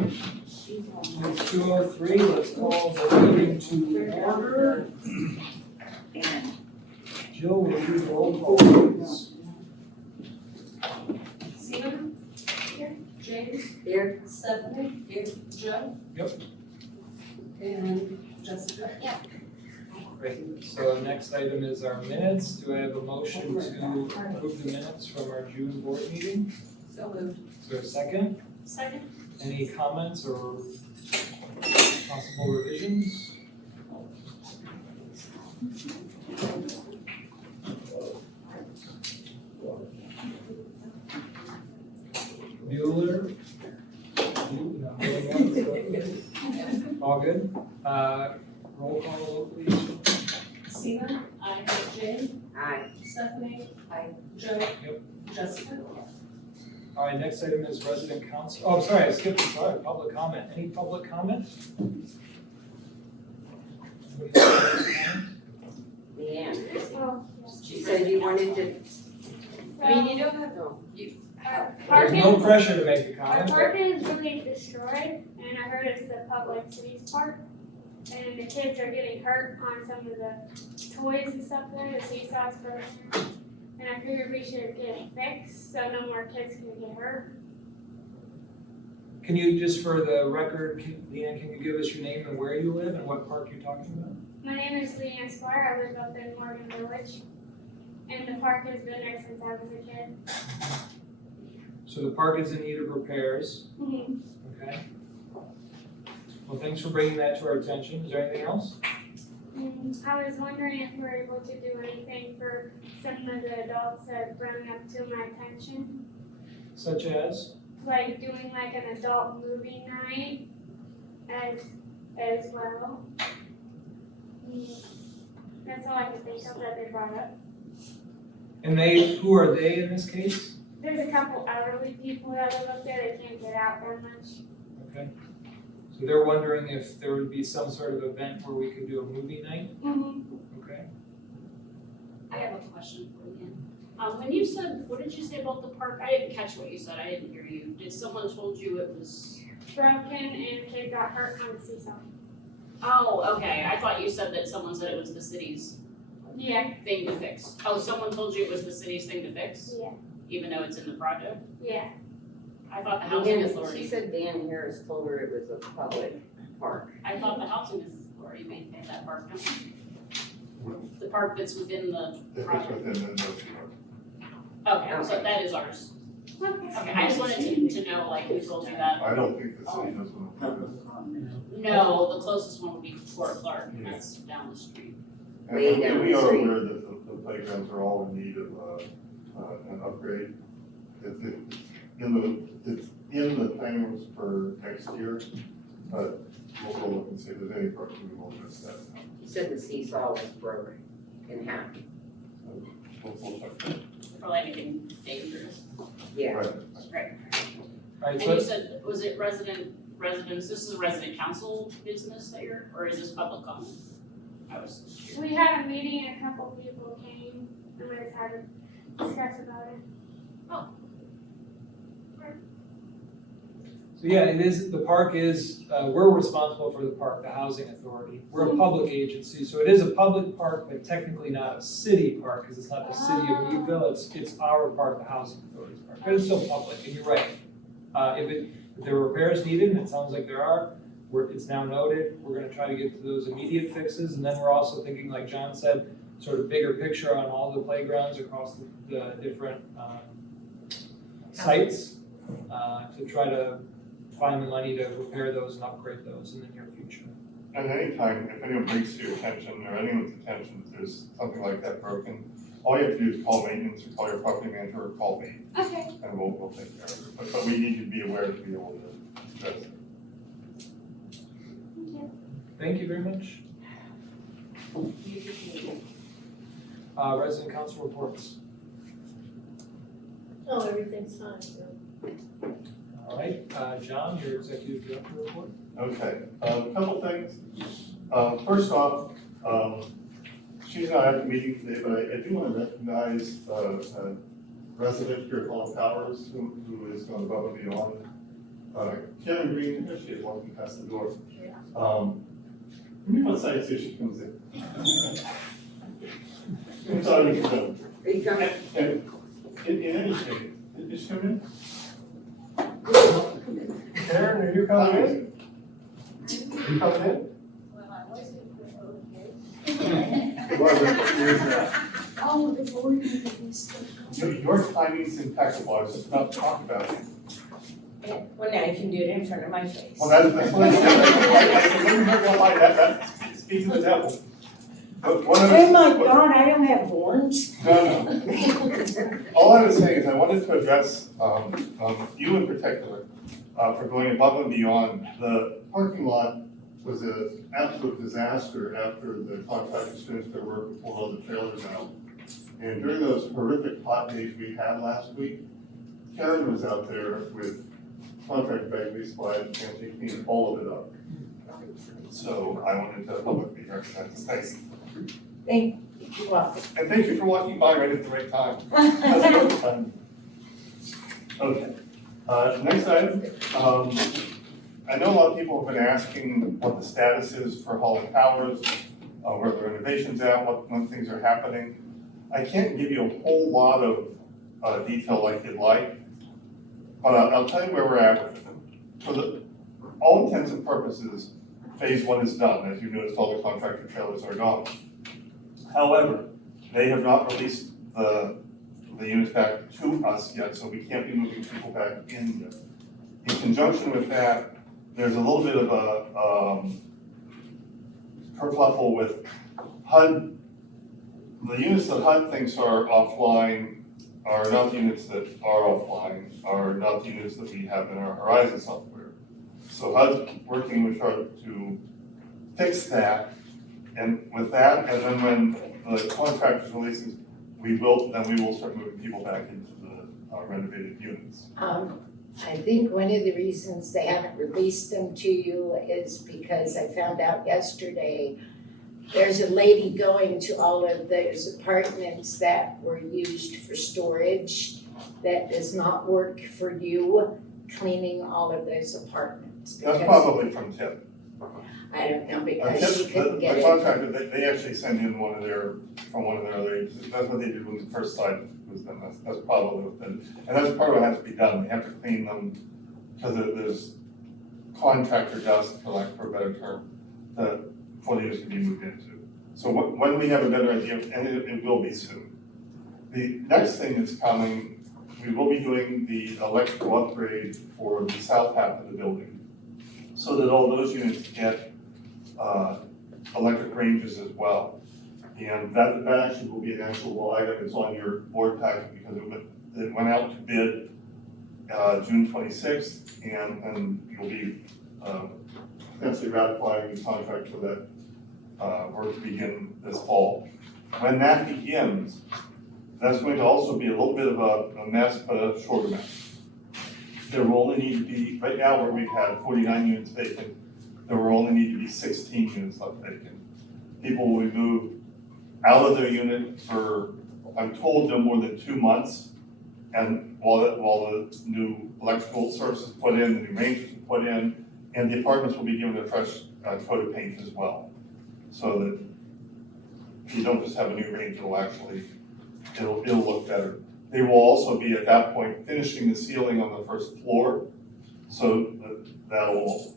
It's 2:03, let's call the meeting to order. Jill, will you roll call please? Seaman? Here. James? Here. Stephanie? Here. Joe? Yep. And Jessica? Yeah. Great, so next item is our minutes. Do I have a motion to approve the minutes from our June board meeting? So moved. Is there a second? Second? Any comments or possible revisions? Bueller? All good? Roll call, please. Seaman? Aye. James? Aye. Stephanie? Aye. Joe? Yep. Jessica? All right, next item is resident council. Oh, sorry, I skipped, sorry, public comment. Any public comment? Anybody have public comment? Leanne, she said you wanted to, I mean, you don't have to. There's no pressure to make a Our comment. park is really destroyed, and I heard it's the public cities park. And the kids are getting hurt on some of the toys and stuff there, the seesaws broken. And I figured we should get it fixed, so no more kids can get hurt. Can you, just for the record, Leanne, can you give us your name and where you live and what park you're talking about? My name is Leanne Squire, I live up in Morgan Village. And the park has been there since I was a kid. So the park is in need of repairs, okay? Well, thanks for bringing that to our attention. Is there anything else? I was wondering if we're able to do anything for some of the adults that have brought up to my attention. Such as? Like doing like an adult movie night as well. That's all I can think of that they brought up. And they, who are they in this case? There's a couple elderly people that live up there, they can't get out very much. Okay. So they're wondering if there would be some sort of event where we could do a movie night? Okay. I have a question for you. When you said, what did you say about the park? I didn't catch what you said. I didn't hear you. Did someone told you it was? Broken and a kid got hurt on the seesaw. Oh, okay. I thought you said that someone said it was the city's Yeah, thing to fix. Oh, someone told you it was the city's thing to fix? yeah, Even though it's in the project? yeah. I thought the housing She authority, said Dan Harris told her it was a public park. I thought the housing authority maintained that park. The park that's within the If it's project. within the industrial. Okay, so that is ours. Okay, I just wanted to know, like, who told you that? I don't think the city does one. No, the closest one would be Fort Clark, and that's down the street. And Way down we the are street. aware that the playgrounds are all in need of, an upgrade. It's in the plans for next year, but we'll go look and see if there's any parts we won't miss that. She said the seesaw was broken in half. We'll check that. For like anything dangerous. Yeah. Right. Right. All right, And so you said, was it residents, this is a resident council business that you're, or is this public comment? I was just curious. We had a meeting and a couple people came and we just had to discuss about it. So yeah, it is, the park is, we're responsible for the park, the housing authority. We're a public agency, so it is a public park, but technically not a city park, because it's not the city of Weedville, it's our park, the housing authority's park, but it's still public, and you're right. If there are repairs needed, and it sounds like there are, it's now noted, we're gonna try to get to those immediate fixes, and then we're also thinking, like John said, sort of bigger picture on all the playgrounds across the different, sites, to try to find the money to repair those and upgrade those in the near future. And anytime, if anyone brings to your attention or anyone's attention that there's something like that broken, all you have to do is call maintenance or call your property manager or call me, Okay. and we'll take care of it. But we need you to be aware to be able to address it. Thank you. Thank you very much. Resident council reports. Oh, everything's fine, so. All right, John, your executive director report. Okay, a couple things. First off, she's not at the meeting today, but I do want to recognize a resident here, Colin Powers, who has gone above and beyond Karen Green, here she is walking past the door. Give me one second, see if she comes in. I'm sorry, Mr. Jones. Are you coming? And in any case, did she come in? Karen, are you coming in? You coming in? Barbara, Oh, the board meeting is still your timing's impeccable, I was just about to talk about it. Well, now you can do it in front of my face. Well, that's what I said. That's speaking of the devil. But one of the- Oh my God, I don't have horns. No. All I was saying is I wanted to address, you in particular, for going above and beyond. The parking lot was an absolute disaster after the contractors finished their work and pulled all the trailers out. And during those horrific hot days we had last week, Karen was out there with contract bag resupply and she cleaned all of it up. So I wanted to publicly recognize this. Thank you. You're welcome. And thank you for walking by right at the right time. That's fun. Okay, next item, I know a lot of people have been asking what the status is for Holland Towers, where the renovation's at, when things are happening. I can't give you a whole lot of detail like you'd like, but I'll tell you where we're at with it. For all intents and purposes, phase one is done. As you noticed, all the contractor trailers are gone. However, they have not released the units back to us yet, so we can't be moving people back in yet. In conjunction with that, there's a little bit of a kerfuffle with HUD. The units that HUD thinks are offline are not the units that are offline, are not the units that we have in our Horizon software. So HUD's working with HUD to fix that, and with that, and then when the contractors releases, we will start moving people back into the renovated units. I think one of the reasons they haven't released them to you is because I found out yesterday, there's a lady going to all of those apartments that were used for storage that does not work for you, cleaning all of those apartments. That's because- probably from TIP. I don't know, because she couldn't get The it. contractor, they actually send in one of their other agencies. That's what they did when the first site was done. That's probably what and that's part of what has to be done. They have to clean them because there's contractor dust, for a better term, for the units to be moved into. So when we have a better idea, and it will be soon. The next thing that's coming, we will be doing the electrical upgrade for the south half of the building, so that all those units get electric ranges as well. And that actually will be an actual item. It's on your board packet because it went out to bid June 26th, and you'll be potentially ratifying the contract for that work to begin this fall. When that begins, that's going to also be a little bit of a mess, but a shorter mess. There will only need to be, right now where we've had 49 units vacant, there will only need to be 16 units left vacant. People will be moved out of their unit for, I'm told, no more than 2 months. And while the new electrical sources put in, the new ranges are put in, and the apartments will be given a fresh coat of paint as well. So that you don't just have a new range, it'll look better. They will also be at that point finishing the ceiling on the first floor. So that's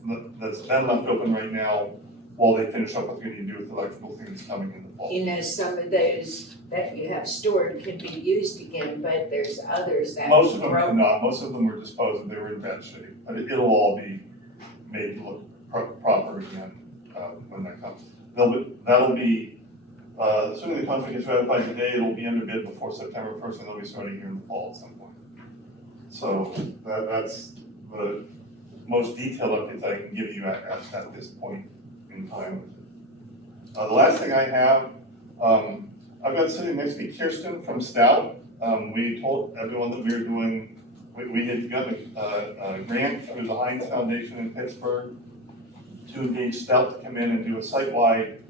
been left open right now while they finish up what we need to do with the electrical things coming in the fall. You know, some of those that you have stored can be used again, but there's others that. Most of them broke. cannot, most of them were disposed of, they were in bad shape, but it'll all be made to look proper again, when that comes. That'll be, assuming the contract gets ratified today, it'll be under bid before September 1st, and they'll be starting here in the fall at some point. So that's the most detailed updates I can give you at this point in time. The last thing I have, I've got sitting next to me Kirsten from Stout. We told everyone that we were doing, we had gotten a grant through the Heinz Foundation in Pittsburgh to engage Stout to come in and do a site-wide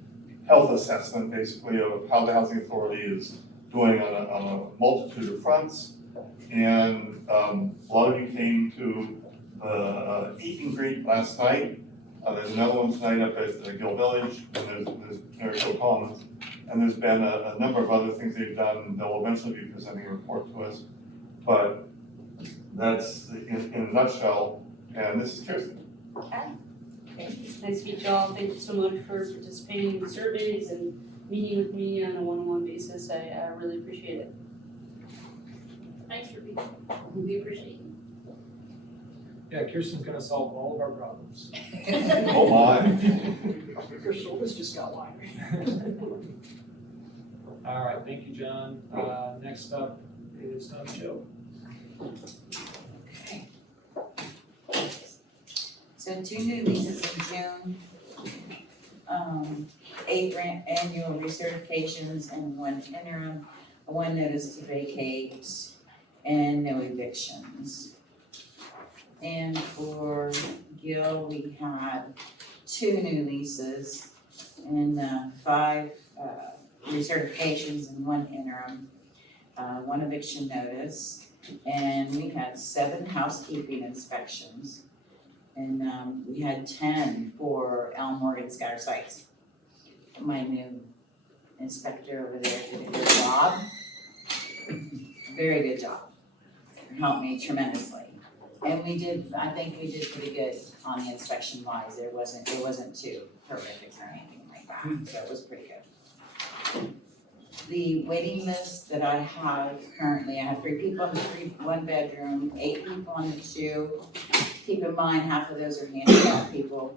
health assessment, basically, of how the Housing Authority is doing on a multitude of fronts. And a lot of you came to meet and greet last night. There's another one tonight up at Gill Village, and there's Maryville Commons. And there's been a number of other things they've done, and they'll eventually be presenting a report to us. But that's in a nutshell, and this is Kirsten. It's nice to meet y'all. Thank you so much for participating in the surveys and meeting with me on a one-on-one basis. I really appreciate it. Thanks for being here. We appreciate you. Yeah, Kirsten's gonna solve all of our problems. Oh my. Your shoulders just got wider. All right, thank you, John. Next up is Tommy Joe. Okay. So 2 new leases in June. 8 annual recertifications and 1 interim, 1 notice to vacate, and no evictions. And for Gil, we had 2 new leases and 5 recertifications and 1 interim, 1 eviction notice. And we had 7 housekeeping inspections. And we had 10 for Elm Morgan Scatter Sites. My new inspector over there did a good job. Very good job. Helped me tremendously. And I think we did pretty good on the inspection wise. It wasn't too horrific or anything like that, so it was pretty good. The waiting list that I have currently, I have 3 people in the 1 bedroom, 8 people on the 2. Keep in mind, half of those are handicapped people.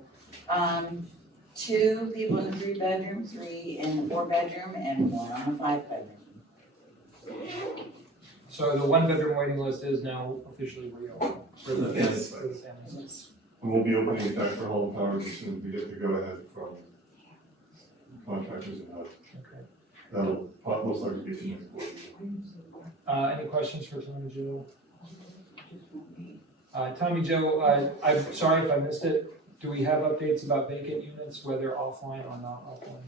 2 people in the 3 bedroom, 3 in the 4 bedroom, and 1 on the 5 bedroom. So the 1 bedroom waiting list is now officially real for the Yes. families. We will be opening it back for Holland Towers as soon as we get the go-ahead from contractors and HUD. Okay. That'll most likely be the next quarter. Any questions for Tommy Joe? Tommy Joe, I'm sorry if I missed it. Do we have updates about vacant units, whether offline or not offline?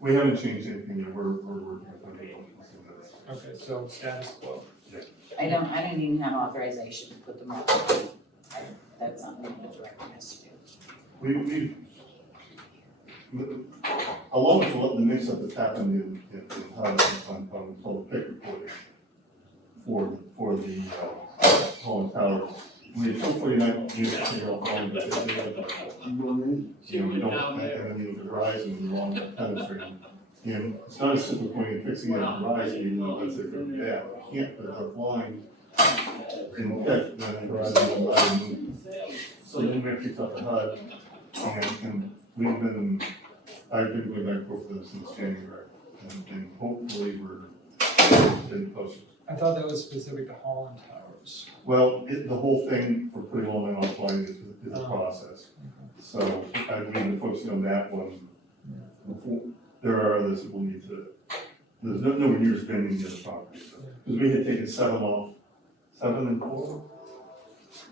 We haven't changed anything yet, we're working with them. Okay, so status quo. I don't even have authorization to put them up. That's something the director has to do. Along with the mix-up that's happened in HUD on public pick reporting for the Holland Towers, we had 249 units here on Holland, but they had, we don't, and then the Verizon, the wrong penetrating. And it's not a simple point in fixing it on Verizon, even though that's it from that. You can't put a line in pick, then Verizon will allow you to move. So then we have to talk to HUD, and we've been, I've been going back and forth with them since January, and hopefully we're getting closer. I thought that was specific to Holland Towers. Well, the whole thing for putting all that offline is a process. So I've been focusing on that one. Before, there are others that will need to, there's nowhere near spending the other properties. Because we had taken 7 off, 7 and 4.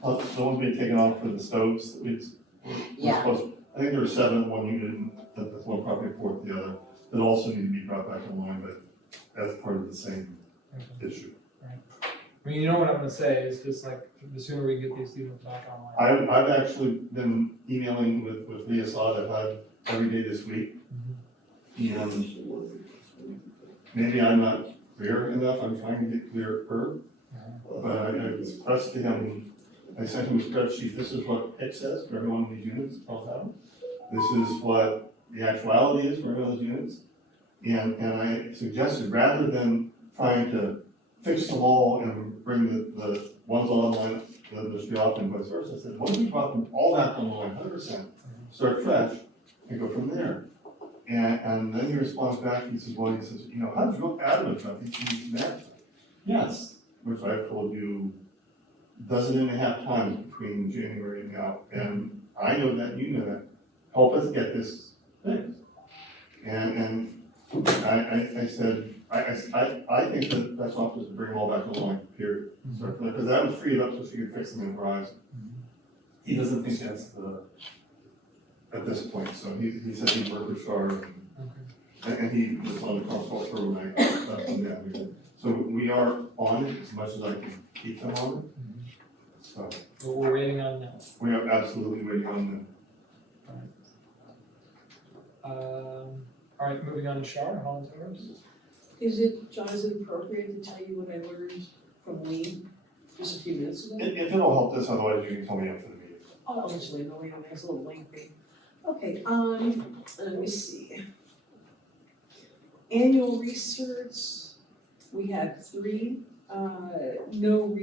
The ones we had taken off for the stoves, we're supposed, I think there were 7 in 1 unit, that's 1 property, 4 at the other, that also need to be brought back online, but that's part of the same issue. I mean, you know what I'm gonna say, is just like, the sooner we get these units back online. I've actually been emailing with Leah Saad at HUD every day this week. And maybe I'm not clear enough, I'm trying to get clearer. But I expressed to him, I sent him a spreadsheet, this is what it says for every one of these units, all out. This is what the actuality is for every one of those units. And I suggested, rather than trying to fix them all and bring the ones online, the street off and vice versa, I said, why don't we drop them all back online, 100%, start fresh, and go from there. And then he responds back, he says, you know, HUD's real adamant about these things now. Yes, which I've told you 12.5 times between January and now. And I know that, you know that, help us get this fixed. And I said, I think that that's not just to bring them all back online, period. Because that would free it up so she could fix them in Verizon. He doesn't think that's at this point, so he said he'd work with Char, and he was on the consult for when I, so we are on it as much as I can keep them on it. So But we're waiting on that. we are absolutely waiting on All right, moving on to Shar, Holland Towers. Is it, John, is it appropriate to tell you what I learned from Lee just a few minutes ago? If it'll help this, otherwise you can tell me after the meeting. I'll just leave the link, it's a little lengthy. Okay, let me see. Annual research, we had 3, no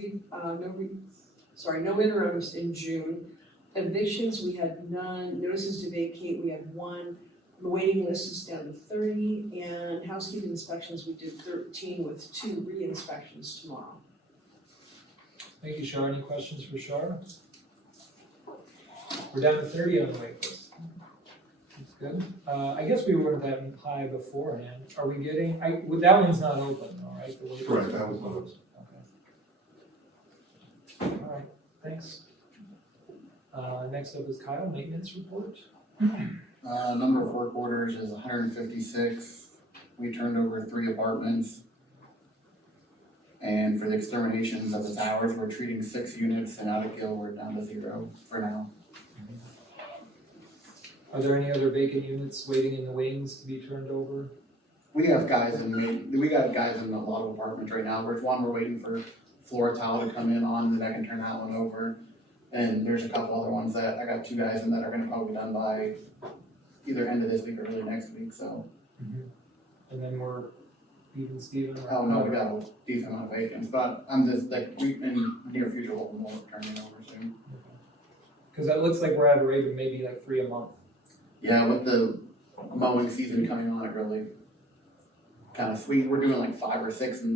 interims in June. Evictions, we had none, notices to vacate, we had 1. The waiting list is down to 30, and housekeeping inspections, we did 13 with 2 re-inspections tomorrow. Thank you, Shar. Any questions for Shar? We're down to 30 on the wait list. That's good. I guess we weren't that high beforehand. Are we getting, that one's not open, all right? The wait list. Correct, that was not open. Okay. All right, thanks. Next up is Kyle, maintenance report. Number of work orders is 156. We turned over 3 apartments. And for the exterminations of the towers, we're treating 6 units, and out of Gill, we're down to 0 for now. Are there any other vacant units waiting in the wings to be turned over? We got guys in a lot of apartments right now. There's one we're waiting for floor tile to come in on, then I can turn that one over. And there's a couple other ones that I got 2 guys in that are gonna probably be done by either end of this week or early next week, so. And then we're even Steven. Oh no, we got a decent amount of vacancies, but I'm just like, in the near future, we'll more turning over soon. Because that looks like we're at a rate of maybe like 3 a month. Yeah, with the mowing season coming on, it really kind of sweet. We're doing like 5 or 6 in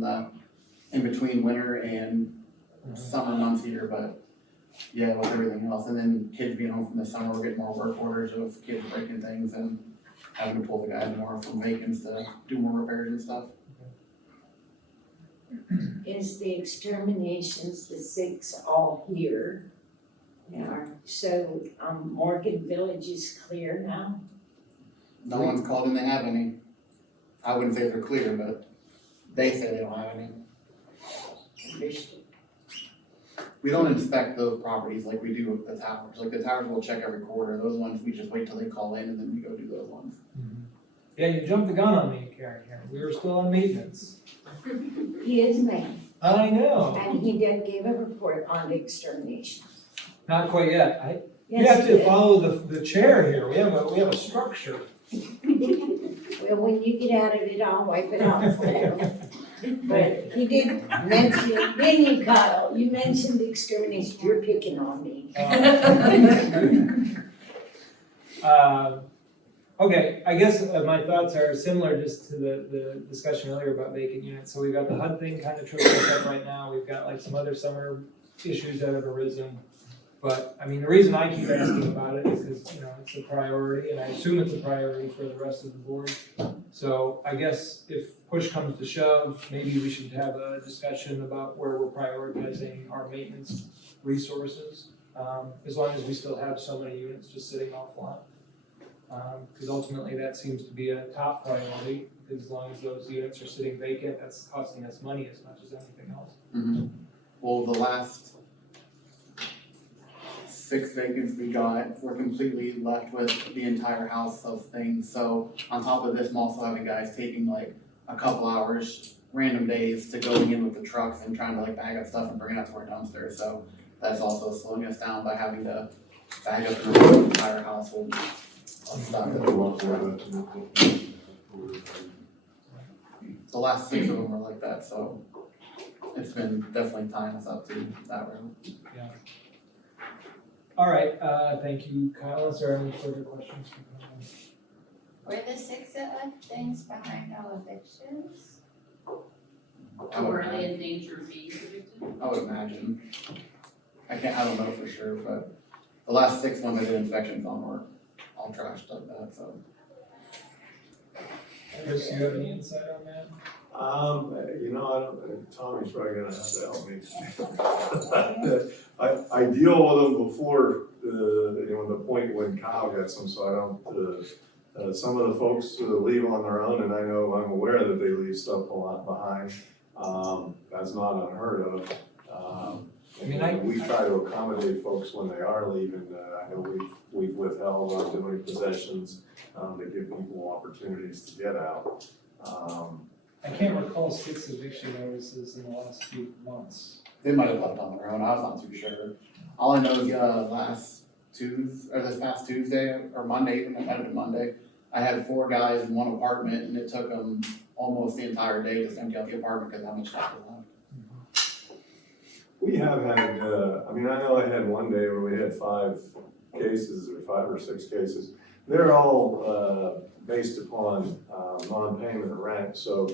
between winter and summer months here, but yeah, with everything else. And then kids being home from the summer, we're getting more work orders of kids breaking things and having to pull the guys more from vacants to do more repairs and stuff. Is the exterminations, the 6 all here? Yeah, so, Morgan Village is clear now? No one's called in they have any. I wouldn't say they're clear, but they say they don't have any. We don't inspect those properties like we do with the towers. Like the towers we'll check every quarter. Those ones, we just wait till they call in and then we go do those ones. Yeah, you jumped the gun on me, Karen, here. We were still on maintenance. He is man, I know. and he did give a report on the extermination. Not quite yet. You Yes, have he to did. follow the chair here. We have a structure. Well, when you get out of it, I'll wipe it off. But he did mention, then you, Kyle, you mentioned the extermination, you're picking on me. Okay, I guess my thoughts are similar just to the discussion earlier about vacant units. So we've got the HUD thing kind of tripping us up right now. We've got like some other summer issues that have arisen. But, I mean, the reason I keep asking about it is because, you know, it's a priority, and I assume it's a priority for the rest of the board. So I guess if push comes to shove, maybe we should have a discussion about where we're prioritizing our maintenance resources, as long as we still have so many units just sitting offline. Because ultimately, that seems to be a top priority, because as long as those units are sitting vacant, that's costing us money as much as anything else. Well, the last 6 vacancies we got, we're completely left with the entire house of things. So on top of this, I'm also having guys taking like a couple hours, random days to going in with the trucks and trying to like bag up stuff and bring it out to our dumpster. So that's also slowing us down by having to bag up the entire household of stuff. The last 6 of them were like that, so it's been definitely tying us up to that room. All right, thank you, Kyle. Is there any further questions? Were the 6 things behind all evictions? I would Or are they in danger of being evicted? I would imagine. I don't know for sure, but the last 6 ones I did inspections on were all trashed like that, so. Chris, you have any insight on that? You know, I don't, Tommy's probably gonna have to help me. I deal with them before, you know, the point when Kyle gets them, so I don't, some of the folks leave on their own, and I'm aware that they leave stuff a lot behind. That's not unheard of. I mean, We try to accommodate folks when they are leaving, I know we've withheld on doing possessions, to give people opportunities to get out. I can't recall 6 eviction notices in the last few months. They might have left on their own, I'm not too sure. All I know is, this past Tuesday, or Monday, even, it might have been Monday, I had 4 guys in one apartment, and it took them almost the entire day to empty out the apartment because how much stuff was left. We have had, I know I had one day where we had 5 cases, or 5 or 6 cases. They're all, based upon, non-payment of rent, so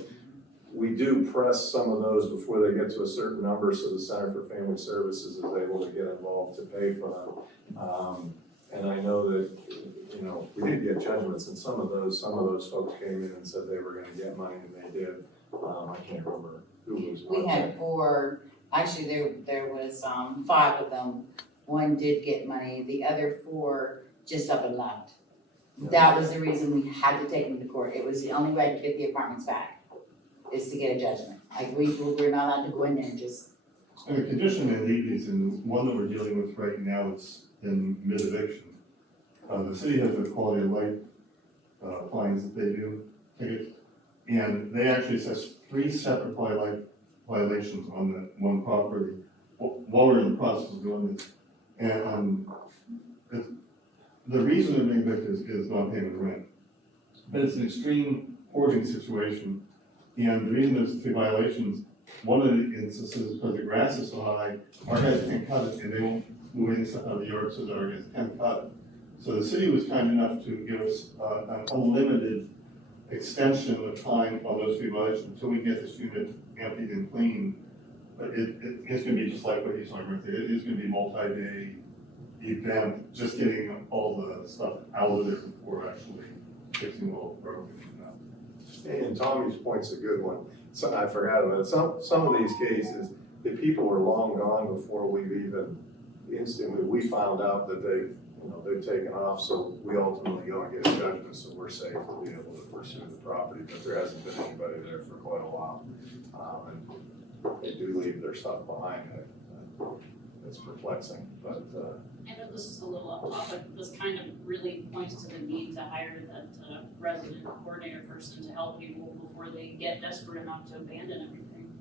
we do press some of those before they get to a certain number, so the Center for Family Services is able to get involved to pay for them. And I know that, we did get judgments, and some of those folks came in and said they were gonna get money, and they did. I can't remember who was what. We had 4, actually, there was 5 of them. One did get money, the other 4 just up and left. That was the reason we had to take them to court. It was the only way to get the apartments back, is to get a judgment. Like, we're not allowed to go in there and just, And the condition they leave these in, one that we're dealing with right now is in mid-eviction. The city has a quality of life, fines that they do, tickets, and they actually assess 3 separate quality of life violations on the one property while we're in the process of doing this. And, the reason they're being evicted is non-payment of rent. But it's an extreme hoarding situation, and the reason there's 3 violations, one of the instances is because the grass is so high, our guys can't cut it, and they won't move any stuff out of the yard, so that our guys can't cut it. So the city was kind enough to give us an unlimited extension of time on those 3 violations until we get this unit emptied and clean. But it's gonna be just like what you saw, Ruth, it is gonna be a multi-day event, just getting all the stuff out of there before actually fixing all the broken. And Tommy's point's a good one. So I forgot about it. Some of these cases, the people were long gone before we've even instantly, we found out that they've taken off, so we ultimately go and get a judgment, so we're safe to be able to pursue the property, but there hasn't been anybody there for quite a while. And they do leave their stuff behind. It's perplexing, but, I know this is a little off topic, but this kind of really points to the need to hire that resident coordinator person to help people before they get desperate enough to abandon everything.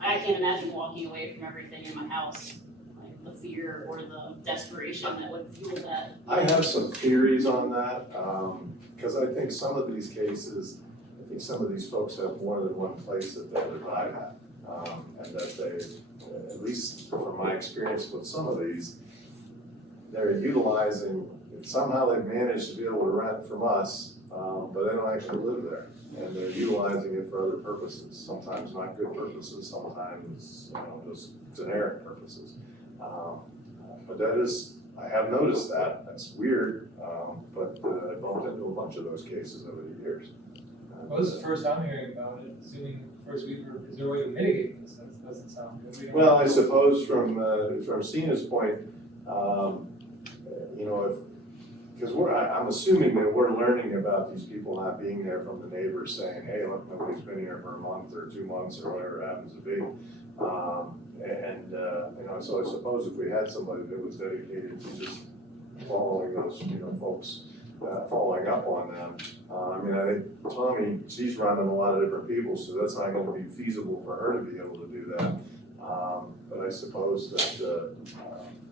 I can't imagine walking away from everything in my house, like the fear or the desperation that would fuel that. I have some theories on that, because I think some of these cases, some of these folks have more than one place that they reside at. And that they, at least from my experience with some of these, they're utilizing, somehow they've managed to be able to rent from us, but they don't actually live there. And they're utilizing it for other purposes, sometimes not good purposes, sometimes, just generic purposes. But that is, I have noticed that, that's weird, but I bumped into a bunch of those cases over the years. Well, this is the first I'm hearing about it, assuming the first week, is there a way to mitigate this? That doesn't sound good. We don't- Well, I suppose from Cena's point, because I'm assuming that we're learning about these people not being there from the neighbors saying, hey, look, nobody's been here for a month or 2 months or whatever it happens to be. So I suppose if we had somebody that was dedicated to just following those, folks, following up on them. I think Tommy, she's running a lot of different people, so that's not gonna be feasible for her to be able to do that. But I suppose that,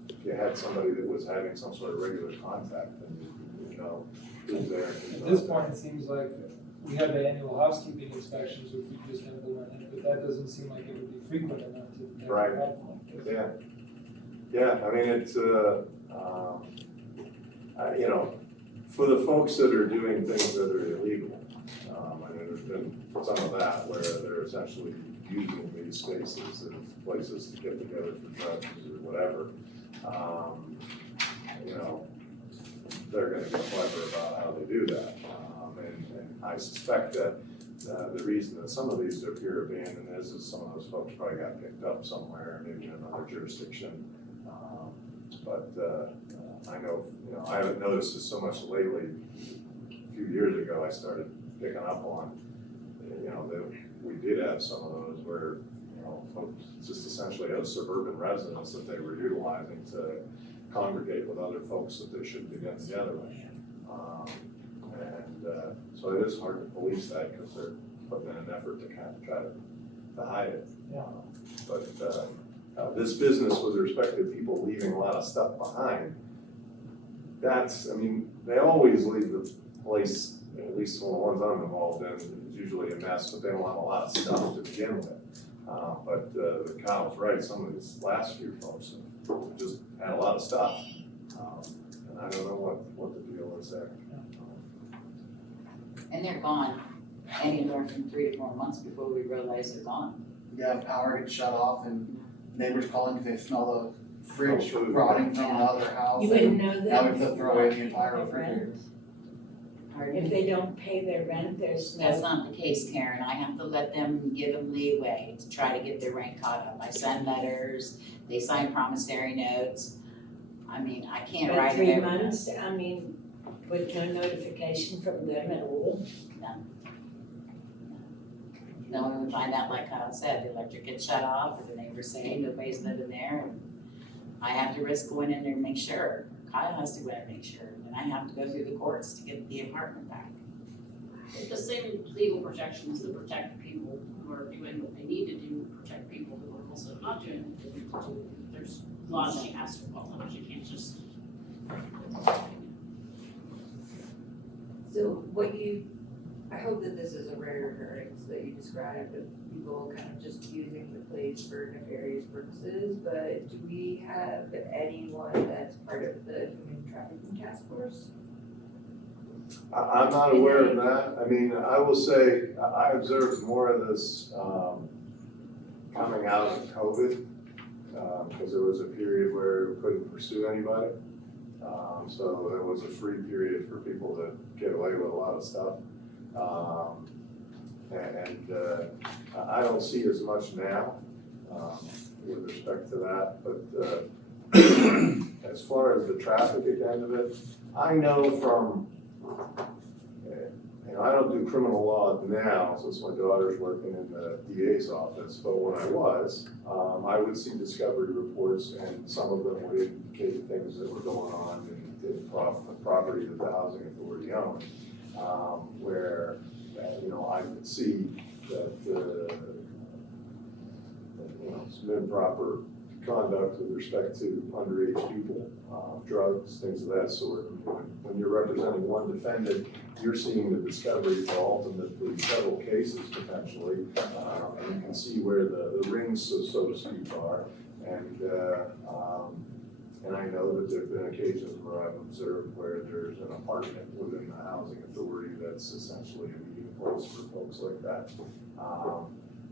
if you had somebody that was having some sort of regular contact, then who's there. At this point, it seems like we have the annual housekeeping inspections, which we just implemented, but that doesn't seem like it would be frequent enough to have Right. a problem like this. Yeah, it's, for the folks that are doing things that are illegal, there's been some of that where they're essentially using these spaces as places to get together for drugs or whatever. They're gonna be clever about how they do that. And I suspect that the reason that some of these appear abandoned is some of those folks probably got picked up somewhere, maybe in another jurisdiction. But I know, I haven't noticed this so much lately. A few years ago, I started picking up on, that we did have some of those where, know, folks just essentially as suburban residents that they were utilizing to congregate with other folks that they shouldn't be getting together with. So it is hard to police that because they're putting in an effort to kind of try to hide it. Yeah. But this business with respect to people leaving a lot of stuff behind, that's, I mean, they always leave the place, at least the ones I'm involved in, it's usually a mess, but they don't have a lot of stuff to begin with. But the Kyle's right, some of these last few folks have just had a lot of stuff. And I don't know what the deal is there. And they're gone anywhere from 3 to 4 months before we realize they're gone. Yeah, power gets shut off and neighbors calling because they smell the fridge Oh, food. rotting from another house. You wouldn't know that. Now we have to throw away the if entire they refrigerator. rent. If they don't pay their rent, there's That's no, not the case, Karen. I have to let them, give them leeway to try to get their rent caught up. I send letters, they sign promissory notes. I mean, I can't but write them 3 every months, I mean, with no notification from them at all. Then when we find out, like Kyle said, the electric gets shut off, or the neighbors say nobody's living there, and I have to risk going in there and make sure. Kyle has to go in and make sure, and I have to go through the courts to get the apartment back. The same legal protections that protect people who are doing what they need to do, protect people who are also not doing what they need to do. There's laws she has to follow, she can't just. So I hope that this is a rare occurrence that you described of people kind of just using the place for nefarious purposes, but do we have anyone that's part of the human trafficking task force? I'm not aware of that. I mean, I will say, I observed more of this coming out of COVID, because there was a period where we couldn't pursue anybody. So there was a free period for people to get away with a lot of stuff. I don't see as much now with respect to that, but as far as the traffic end of it, I know from, I don't do criminal law now since my daughter's working in the DA's office, but when I was, I would see discovery reports and some of them would indicate things that were going on in property that the housing authority owned, where, I could see that, some improper conduct with respect to underage people, drugs, things of that sort. When you're representing one defendant, you're seeing the discovery for ultimately several cases potentially, and you can see where the rings, so to speak, are. And I know that there've been occasions where I've observed where there's an apartment within the housing authority that's essentially a meeting place for folks like that.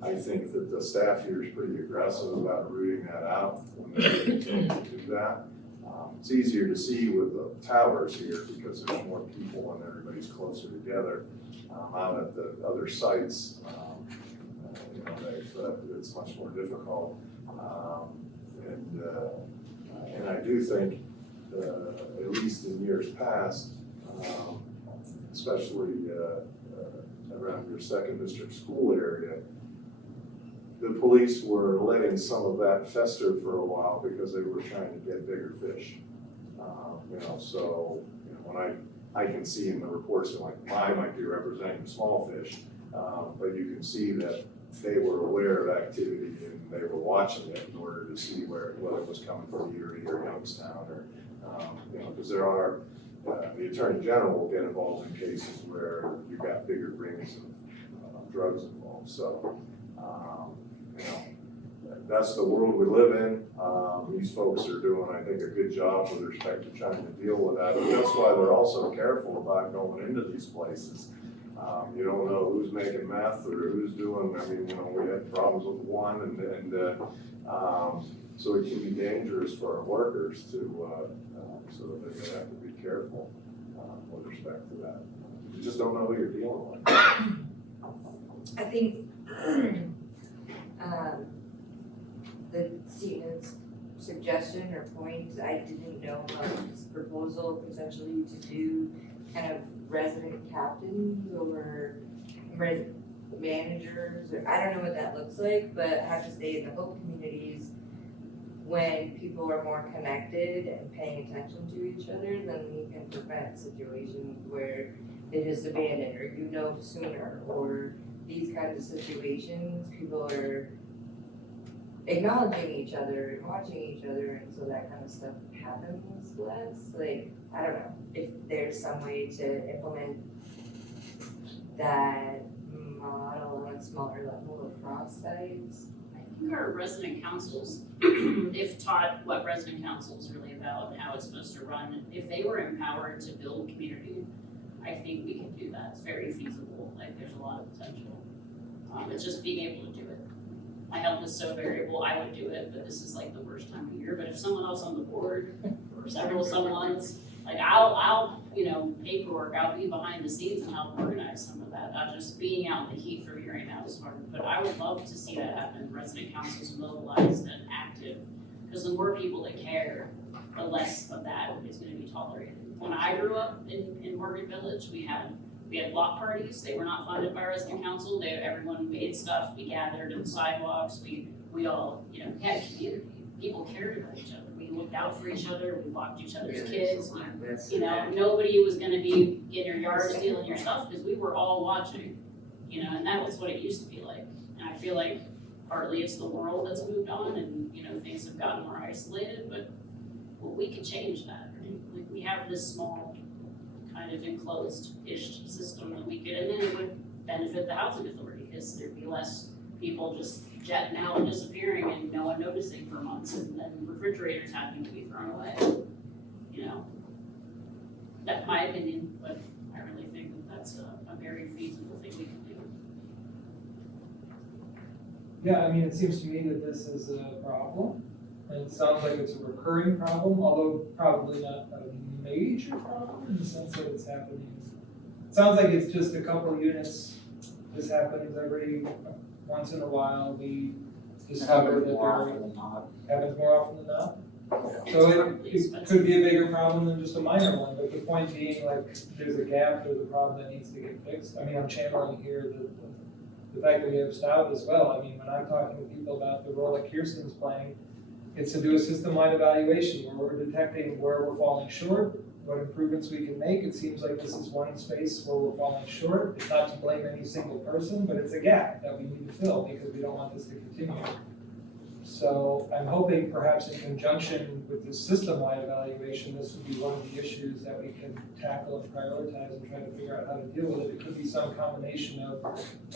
I think that the staff here is pretty aggressive about rooting that out when they do that. It's easier to see with the towers here because there's more people and everybody's closer together. Out at the other sites, it's much more difficult. And I do think, at least in years past, especially around your second district school area, the police were letting some of that fester for a while because they were trying to get bigger fish. When I can see in the reports that like I might be representing the small fish, but you can see that they were aware of activity and they were watching it in order to see whether it was coming from Erie or Youngstown or, because there are, the Attorney General will get involved in cases where you've got bigger rings of drugs involved. So, that's the world we live in. These folks are doing, I think, a good job with respect to trying to deal with that. And that's why they're also careful about going into these places. You don't know who's making meth or who's doing, we had problems with one and so it can be dangerous for our workers to, so that they're gonna have to be careful with respect to that. You just don't know who you're dealing with. I think the CNO's suggestion or point, I didn't know about this proposal potentially to do kind of resident captains or managers, or I don't know what that looks like, but have to stay in the Hope communities when people are more connected and paying attention to each other, then we can prevent situations where they just abandon or you know sooner, or these kinds of situations, people are acknowledging each other and watching each other, and so that kind of stuff happens less. Like, I don't know, if there's some way to implement that model on a smaller level across sites. I think our resident councils, if taught what resident council is really about and how it's supposed to run, if they were empowered to build community, I think we can do that. It's very feasible. Like, there's a lot of potential. It's just being able to do it. My health is so variable, I would do it, but this is like the worst time of year. But if someone else on the board, or several someones, like I'll, paperwork, I'll be behind the scenes and help organize some of that. Just being out in the heat for hearing out is hard. But I would love to see that happen, resident councils mobilized and active. Because the more people that care, the less of that is gonna be tolerated. When I grew up in Morgan Village, we had block parties. They were not funded by resident council. Everyone made stuff. We gathered in the sidewalks. We all, we had community. People cared about each other. We looked out for each other. We walked each other's kids. Nobody was gonna be in your yard stealing your stuff because we were all watching, and that was what it used to be like. And I feel like partly it's the world that's moved on and, things have gotten more isolated, but we could change that, right? Like, we have this small kind of enclosed-ish system that we could, and then it would benefit the housing authority because there'd be less people just jetting out and disappearing and no one noticing for months, and then refrigerators having to be thrown away. That's my opinion, but I really think that that's a very feasible thing we can do. Yeah, I mean, it seems to me that this is a problem, and it sounds like it's a recurring problem, although probably not a major problem in the sense that it's happening. It sounds like it's just a couple of units. This happens every once in a while. We discover that happens more often than not. So it could be a bigger problem than just a minor one, but the point being, like, there's a gap, there's a problem that needs to get fixed. I mean, I'm channeling here the fact that we have Stout as well. I mean, when I'm talking to people about the role that Kirsten's playing, it's to do a system-wide evaluation where we're detecting where we're falling short, what improvements we can make. It seems like this is one space where we're falling short. It's not to blame any single person, but it's a gap that we need to fill because we don't want this to continue. So I'm hoping perhaps in conjunction with this system-wide evaluation, this would be one of the issues that we can tackle and prioritize and try to figure out how to deal with it. It could be some combination of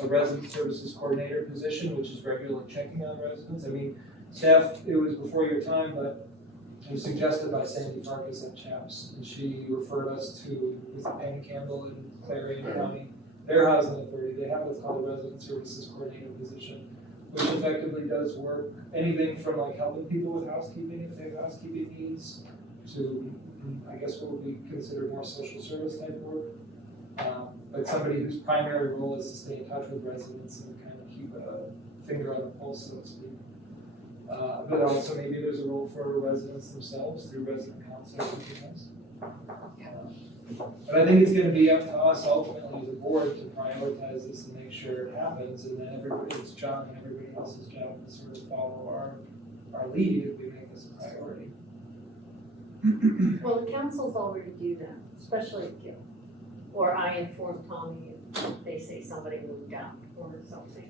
a resident services coordinator position, which is regularly checking on residents. I mean, staff, it was before your time, but it was suggested by Sandy Farkas at CHAPS, and she referred us to, was it Penny Campbell in Clarion County, their housing authority. They have what's called a resident services coordinator position, which effectively does work, anything from like helping people with housekeeping, if they have housekeeping needs, to, I guess what would be considered more social service type work. But somebody whose primary role is to stay in touch with residents and kind of keep a finger on the pulse, so to speak. But also maybe there's a role for residents themselves through resident council or something else. But I think it's gonna be up to us ultimately as a board to prioritize this and make sure it happens, and then it's John and everybody else's job to sort of follow our lead if we make this a priority. Well, the councils already do that, especially at Gill. Or I inform Tommy if they say somebody moved out or something.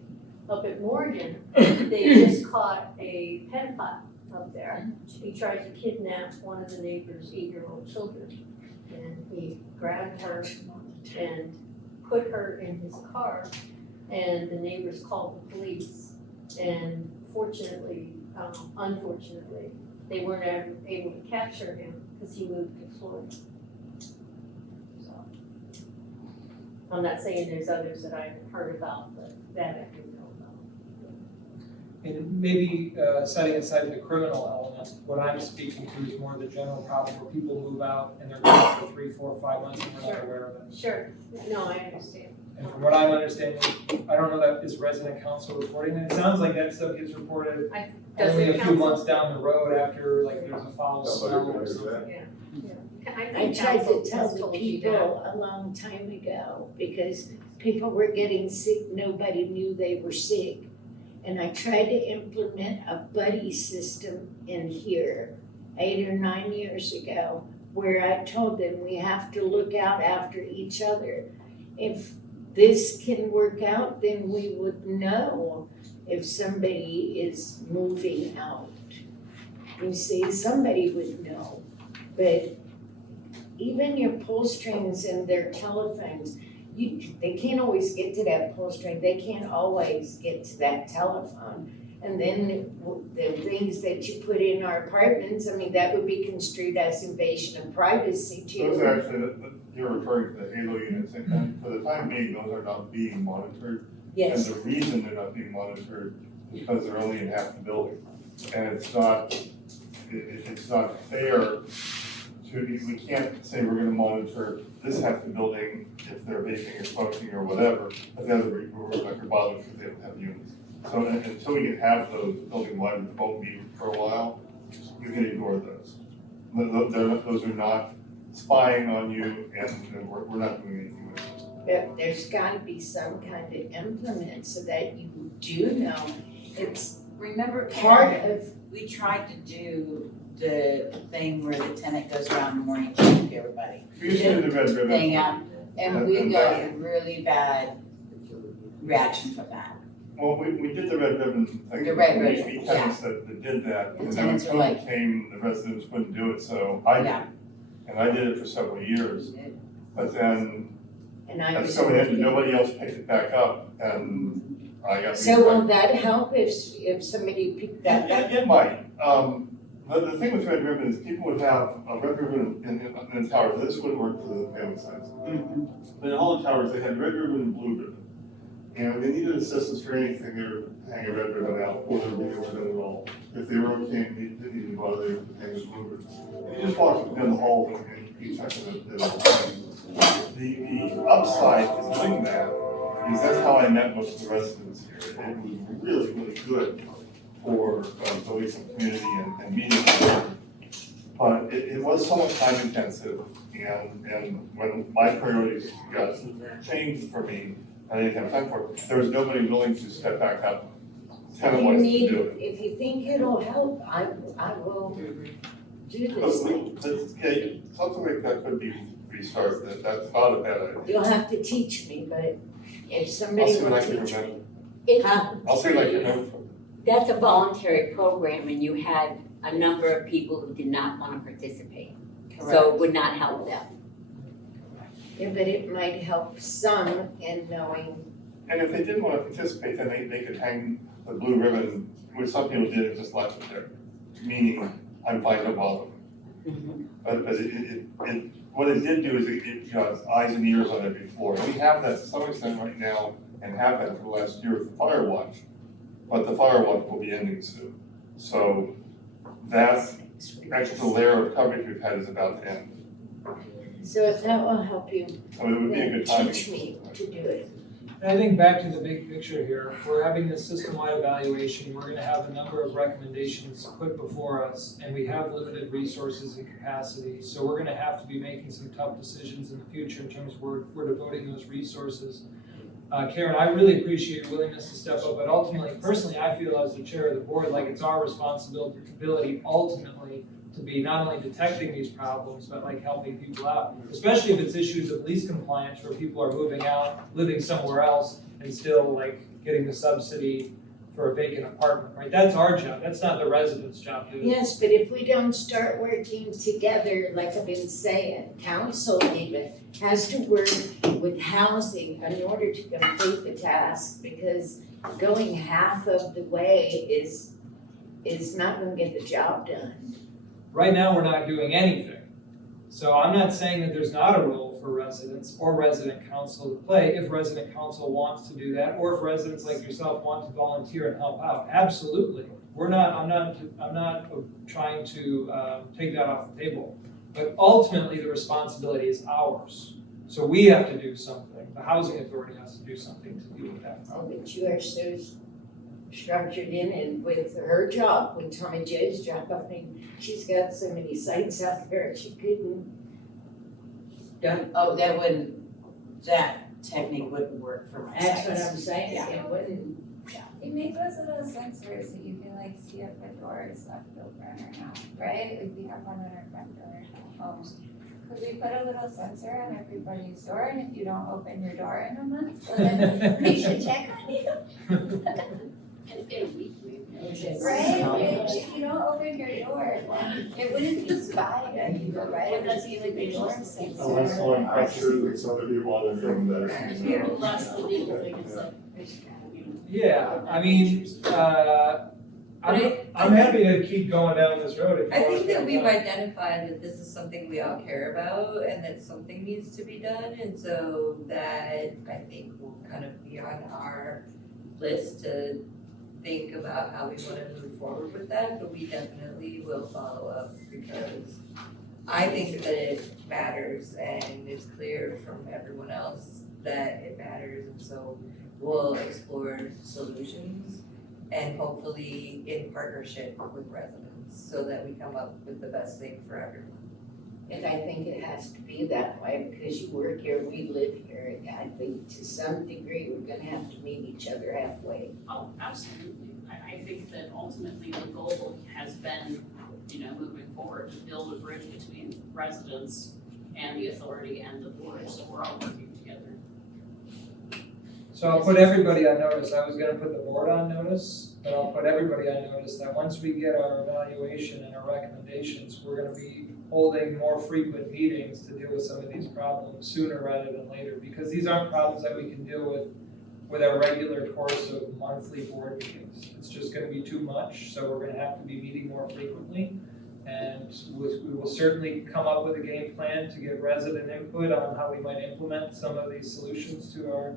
Up at Morgan, they just caught a pedophile up there. He tried to kidnap one of the neighbor's 8-year-old children. And he grabbed her and put her in his car, and the neighbors called the police. And fortunately, unfortunately, they weren't able to capture him because he moved to Florida. So, I'm not saying there's others that I haven't heard about, but that I do know about. And maybe setting aside the criminal element, what I'm speaking to is more the general problem where people move out and they're gone for 3, 4, 5 months and we're not aware of it. Sure, no, I understand. And from what I'm understanding, I don't know that is resident council reporting it. It sounds like that stuff gets reported Does only the a few council- months down the road after like there's a foul smell or something. Yeah. I tried to tell the people a long time ago, because people were getting sick, nobody knew they were sick. And I tried to implement a buddy system in here 8 or 9 years ago, where I told them we have to look out after each other. If this can work out, then we would know if somebody is moving out. You see, somebody would know. But even your pull strings and their telephones, they can't always get to that pull string, they can't always get to that telephone. And then the things that you put in our apartments, I mean, that would be construed as invasion of privacy too. Those are actually, you're referring to the Halo units, and for the time being, those are not being monitored. Yes. And the reason they're not being monitored is because they're only in half the building. And it's not fair to, we can't say we're gonna monitor this half the building if they're vaping or smoking or whatever, but the other, we're not gonna bother because they don't have units. So until we can have those building-wide, which won't be for a while, you can ignore those. Those are not spying on you, and we're not doing anything with it. There's gotta be some kind of implement so that you do know. It's Remember, part Karen, of, we tried to do the thing where the tenant goes around in the morning to everybody. We used to do the red ribbon. Thing out, and we got a really bad reaction from that. Well, we did the red ribbon thing. The red ribbon, We tenants that did that, The and then when tenants were like- COVID came, the residents couldn't do it, so I did. Yeah. And I did it for several years, but then, and I as was someone ended, working. nobody else picked it back up, and I got. So will that help if somebody picked that up? It might, the thing with red ribbon is people would have a red ribbon in the tower, this wouldn't work for the family size. But in all the towers, they had red ribbon and blue ribbon. And when they needed assistance for anything, they would hang a red ribbon out, or they would ribbon at all. If they were okay, they didn't even bother, they would hang a blue ribbon. And you just walk down the hall and you check it. The upside to doing that is that's how I met most of the residents here. It was really, really good for building some community and meeting them. But it was somewhat time intensive, and when my priorities got changed for me, I didn't have time for it, there was nobody willing to step back up, tenant wise to do it. If you think it'll help, I will do this thing. Something like that could be restarted, that's not a bad idea. You'll have to teach me, but if I'll somebody see what I will can teach me. remember, It, I'll see what I can remember. that's a voluntary program and you had a number of people who did not want to participate. So it would not help them. Yeah, but it might help some in knowing, And if they didn't want to participate, then they could hang the blue ribbon, which some people did, and just left it there, meaning I'm fine to bother them. But what it did do is it got eyes and ears on every floor. And we have that to some extent right now, and have had for the last year with the fire watch. But the fire watch will be ending soon. So that extra layer of coverage we've had is about to end. so if that will help you, So it would be a then good time. teach me to do it. And I think back to the big picture here, we're having this system-wide evaluation, we're gonna have a number of recommendations put before us, and we have limited resources and capacity, so we're gonna have to be making some tough decisions in the future in terms of where we're devoting those resources. Karen, I really appreciate your willingness to step up, but ultimately, personally, I feel as the chair of the board, like it's our responsibility ultimately to be not only detecting these problems, but like helping people out. Especially if it's issues of lease compliance where people are moving out, living somewhere else, and still like getting the subsidy for a vacant apartment, right? That's our job, that's not the resident's job, dude. Yes, but if we don't start working together, like I've been saying, council even has to work with housing in order to complete the task, because going half of the way is not gonna get the job done. Right now, we're not doing anything. So I'm not saying that there's not a role for residents or resident council to play if resident council wants to do that, or if residents like yourself want to volunteer and help out. Absolutely. I'm not trying to take that off the table. But ultimately, the responsibility is ours. So we have to do something. The housing authority has to do something to deal with that. Oh, but you are so structured in and with her job, with Tommy J's job, I mean, she's got so many sites out there, she couldn't. Oh, that technique wouldn't work for my That's what size. I'm saying, it wouldn't, They make those little sensors that you can like see if the door is left open or not, right? Like we have one on our front door at home. Could we put a little sensor on everybody's door and if you don't open your door in a month, then we should check on you, In a week, right? If you don't open your door, then it wouldn't be spied on you, right? It would be like the door sensor. I'm sure that some of you want to think that. Plus the legal thing is like, Yeah, I mean, I'm happy to keep going down this road if I you want think to. that we've identified that this is something we all care about and that something needs to be done, and so that I think will kind of be on our list to think about how we wanna move forward with that, but we definitely will follow up because I think that it matters and it's clear from everyone else that it matters, and so we'll explore solutions and hopefully in partnership with residents so that we come up with the best thing for everyone. and I think it has to be that way because you work here, we live here. I think to some degree, we're gonna have to meet each other halfway. oh, absolutely. I think that ultimately the goal has been, moving forward, to build a bridge between residents and the authority and the board, so we're all working together. So I'll put everybody on notice, I was gonna put the board on notice, but I'll put everybody on notice that once we get our evaluation and our recommendations, we're gonna be holding more frequent meetings to deal with some of these problems sooner rather than later, because these aren't problems that we can deal with our regular course of monthly board meetings. It's just gonna be too much, so we're gonna have to be meeting more frequently. And we will certainly come up with a game plan to get resident input on how we might implement some of these solutions to our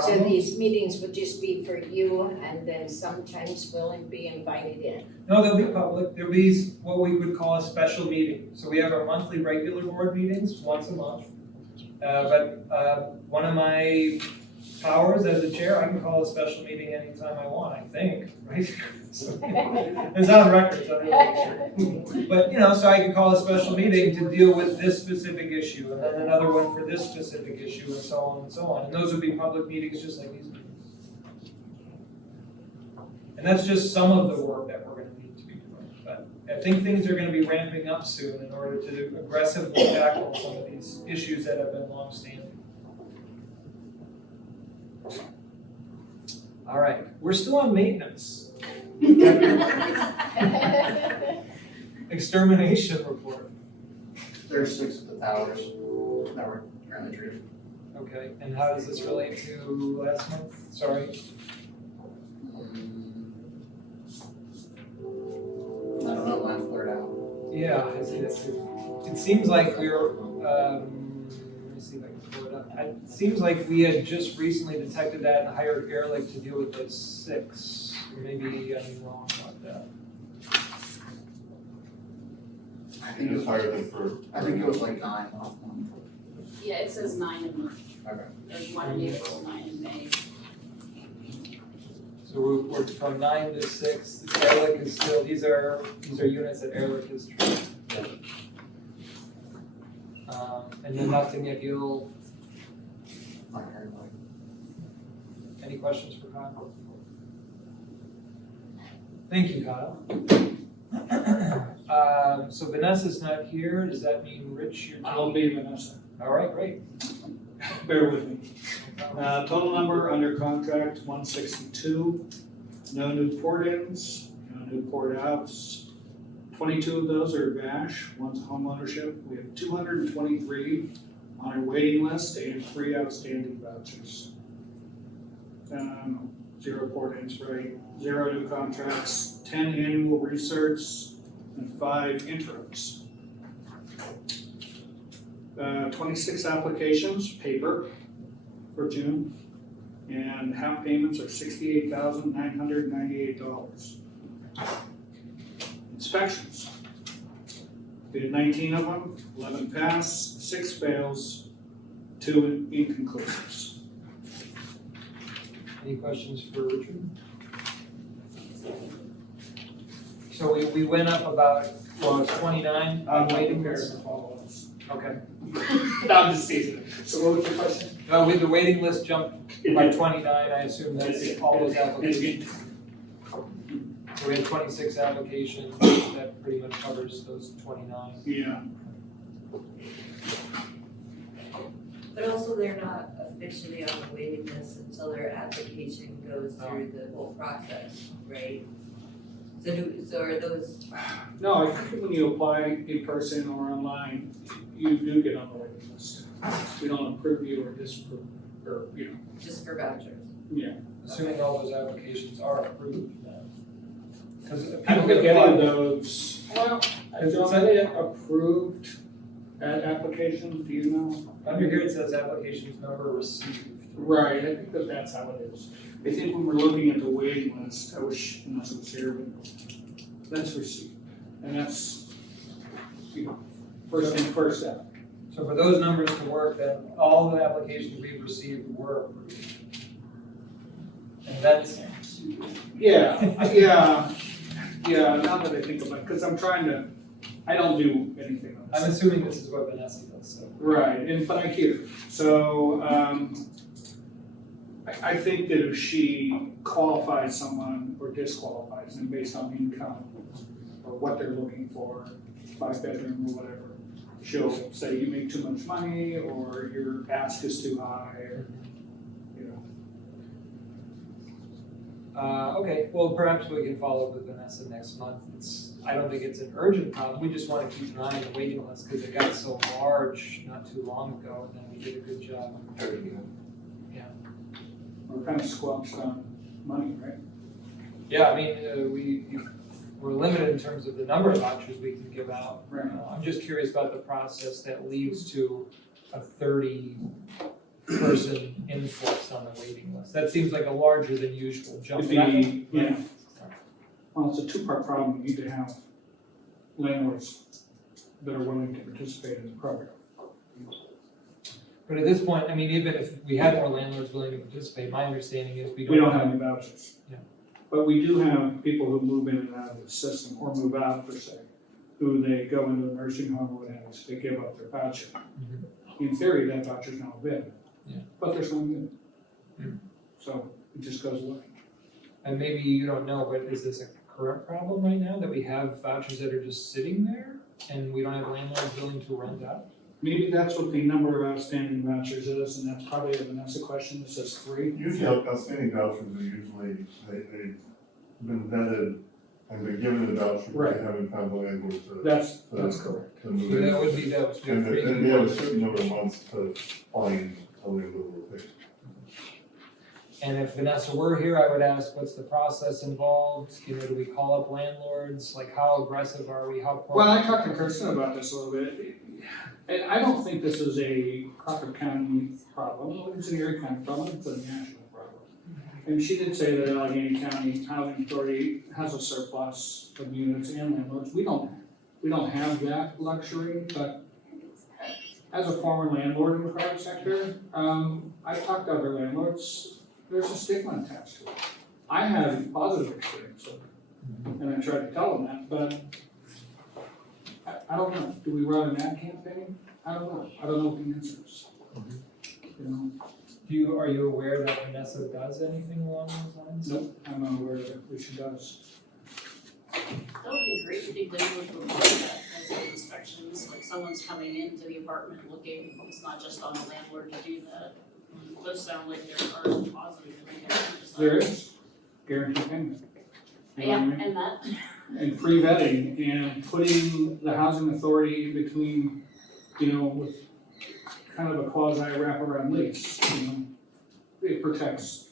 So problems. these meetings would just be for you and then sometimes we'll be invited in. No, they'll be public, there'll be what we would call a special meeting. So we have our monthly regular board meetings once a month. But one of my powers as a chair, I can call a special meeting anytime I want, I think, right? So, it's on record, so I don't know. But, so I can call a special meeting to deal with this specific issue, and then another one for this specific issue, and so on and so on. And those would be public meetings just like these meetings. And that's just some of the work that we're gonna need to be doing. But I think things are gonna be ramping up soon in order to aggressively tackle some of these issues that have been long-standing. All right, we're still on maintenance. Extermination report, There's 6 of the towers that were currently treated. okay, and how does this relate to last month? Sorry. I don't know, last blurred out. Yeah, I see that too. It seems like we were, let me see if I can pull it up. It seems like we had just recently detected that and hired Ehrlich to deal with those 6. Or maybe I'm wrong about that. You just hired them for. I think it was like 9 last month. Yeah, it says 9 in March. Okay. There's 1 in April, 9 in May. So we're from 9 to 6. Ehrlich is still, these are units that Ehrlich is treating. And then nothing at Gill. I heard like. Any questions for Kyle? Thank you, Kyle. So Vanessa's not here, does that mean Rich, you're? I'll be Vanessa, All right, great. bear with me. Total number under contract, 162. No new port-ins, no new port-outs. 22 of those are VASH, one's homeownership. We have 223 on our waiting list and 3 outstanding vouchers. 0 port-ins, right? 0 new contracts, 10 annual research, and 5 interims. 26 applications, paper, for June, and half payments are $68,998. Inspections. We had 19 of them, 11 pass, 6 fails, 2 inconclusives. Any questions for Richard? So we went up about, well, it's 29 on waiting Prepare list? for follow-ups. Okay. No, I'm just teasing. So what was your question? With the waiting list jumped by 29, I assume that's all those applications. So we had 26 applications, that pretty much covers those 29. Yeah. But also they're not officially on the waiting list until their application goes through the whole process, right? So are those, No, I think when you apply in person or online, you do get on the waiting list. We don't approve you or disapprove, or, you know, just for vouchers? Assuming all those applications are approved then. Because I don't people think get any of applied. those, well, has anybody approved that application, do you know? Under here it says applications number received. Right, I think that that's how it is. I think when we're looking at the waiting list, I wish Vanessa was here, but that's received. And that's, you know, first in, first out. So for those numbers to work, then all the applications we've received were approved. And that's, Yeah, now that I think about it, because I'm trying to, I don't do anything else. I'm assuming this is what Vanessa does, so. Right, and, but I hear, so, I think that if she qualifies someone or disqualifies them based on income or what they're looking for, 5-bedroom or whatever, she'll say you make too much money or your ask is too high or, you know. Okay, well, perhaps we can follow up with Vanessa next month. I don't think it's an urgent problem, we just want to keep an eye on the waiting list because it got so large not too long ago, and then we did a good job. We're kind of squelched on money, right? Yeah, I mean, we're limited in terms of the number of vouchers we can give out. Right. I'm just curious about the process that leads to a 30-person influx on the waiting list. That seems like a larger than usual jump. Yeah. Well, it's a two-part problem. You need to have landlords that are willing to participate in the program. But at this point, I mean, even if we had more landlords willing to participate, my understanding is We don't have any vouchers. Yeah. But we do have people who move in and out of the system, or move out per se, who they go into a nursing home or whatever, so they give up their voucher. In theory, that voucher's now bid. Yeah. But there's no bid. Yeah. So it just goes away. And maybe you don't know, but is this a current problem right now, that we have vouchers that are just sitting there and we don't have landlords willing to rent out? Maybe that's what the number of outstanding vouchers is, and that's probably a Vanessa question that says 3. Usually outstanding vouchers are usually, they've been vetted and been given the voucher, but Right. they haven't found the landlord to. That's to- correct. To move So in. that would be those. And they have a certain number of months to find a landlord will pay. And if Vanessa were here, I would ask, what's the process involved? Do we call up landlords? Like, how aggressive are we? How? Well, I talked to Kristen about this a little bit, and I don't think this is a Crawford County problem, it's an Erie County problem, it's a national problem. And she did say that Allegheny County Housing Authority has a surplus of units and landlords. We don't have that luxury, but as a former landlord in the private sector, I talked to other landlords, there's a stigma attached to it. I had positive experience with it, and I tried to tell them that, but I don't know, do we run an ad campaign? I don't know what the answer is. You know, Are you aware that Vanessa does anything along those lines? nope, I'm not aware of it, which she does. That would be great if the landlord would look at as the inspections, like someone's coming into the apartment looking, it's not just on the landlord to do that. It does sound like there are positive things. There is guaranteed payment. You know Yeah, what I mean? and that, And pre-vetting and putting the housing authority in between, you know, with kind of a quasi wraparound lease, you know. It protects,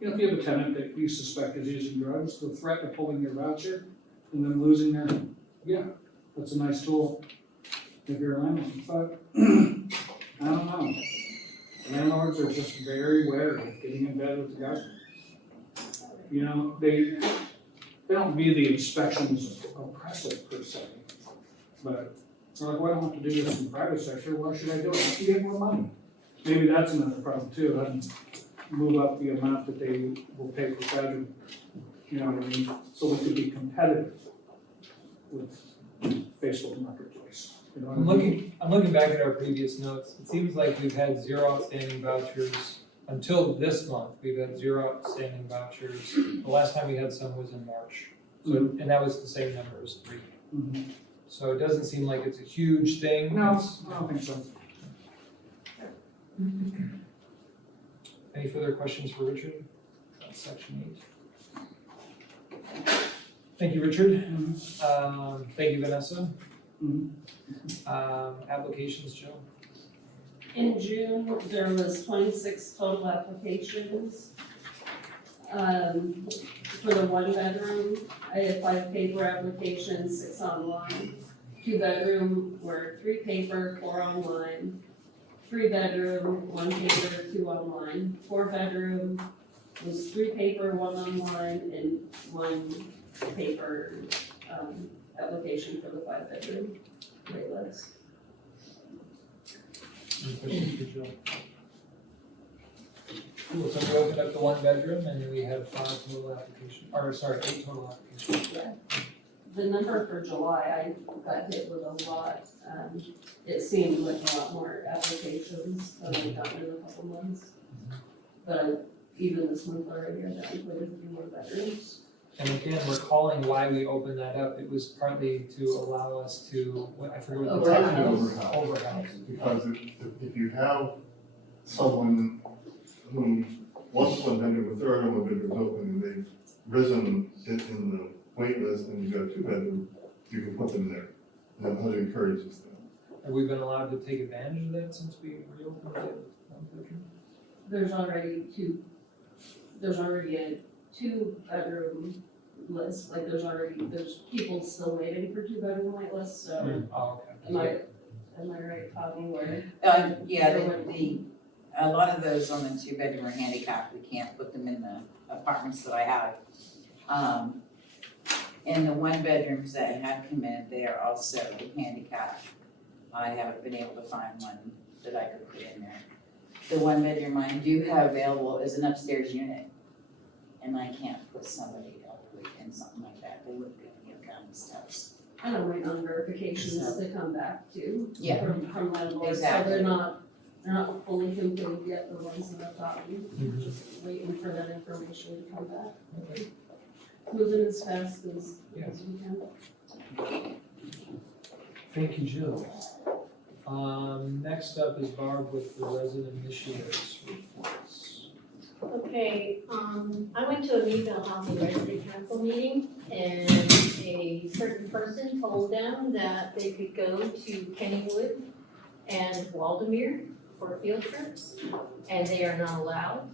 you know, if you have a tenant that you suspect is using drugs, the threat of pulling your voucher and then losing their, yeah, that's a nice tool if you're a landlord, but I don't know. Landlords are just very wary of getting in bed with the government. You know, they don't view the inspections oppressive per se, but they're like, well, I don't have to do this in the private sector, why should I do it? I can get more money. Maybe that's another problem too, and move up the amount that they will pay for federal, you know what I mean? So we could be competitive with Facebook Marketplace, I'm looking back at our previous notes, it seems like we've had 0 outstanding vouchers until this month, we've had 0 outstanding vouchers. The last time we had some was in March, so, and that was the same number as 3. Mhm. So it doesn't seem like it's a huge thing. No, It's- I don't think so. Any further questions for Richard? That's section 8. Thank you, Richard. Thank you, Vanessa. Mhm. Applications, Jill? In June, there was 26 total applications. For the 1-bedroom, I had 5 paper applications, 6 online. 2-bedroom were 3 paper, 4 online. 3-bedroom, 1 paper, 2 online. 4-bedroom was 3 paper, 1 online, and 1 paper, application for the 5-bedroom wait list. Any questions for Jill? Cool, so we opened up the 1-bedroom and then we had 5 total applications, or sorry, 8 total applications. The number for July, I got hit with a lot. It seemed like a lot more applications than I've gotten in a couple months. But even this month already, I've gotten quite a few more bedrooms. And again, we're calling why we opened that up, it was partly to allow us to, I forget what the term was. Overhouse. Because if you have someone who wants 1 bedroom, a third of a bedroom open, and they've risen in the wait list, and you've got a 2-bedroom, you can put them there. And that encourages them. Have we been allowed to take advantage of that since we reopened the 1-bedroom? There's already a 2-bedroom list, like there's people still waiting for 2-bedroom wait lists, so Oh, okay. am I right, Bobby, where? Yeah, a lot of those on the 2-bedroom are handicapped, we can't put them in the apartments that I have. And the 1-bedrooms that had come in, they are also handicapped. I haven't been able to find one that I could put in there. The 1-bedroom I do have available is an upstairs unit, and I can't put somebody elderly in something like that, they wouldn't be able to get down the steps. And I'm waiting on verifications to come back too. Yeah. From landlords, so Exactly. they're not fully complete yet, the ones that I've gotten, just waiting for that information to come back. Okay. Moving as fast as we Yes. can. Thank you, Jill. Next up is Barb with the resident initiators reports. Okay, I went to a Meadville Housing Resident Council meeting and a certain person told them that they could go to Kennywood and Waldemere for field trips, and they are not allowed.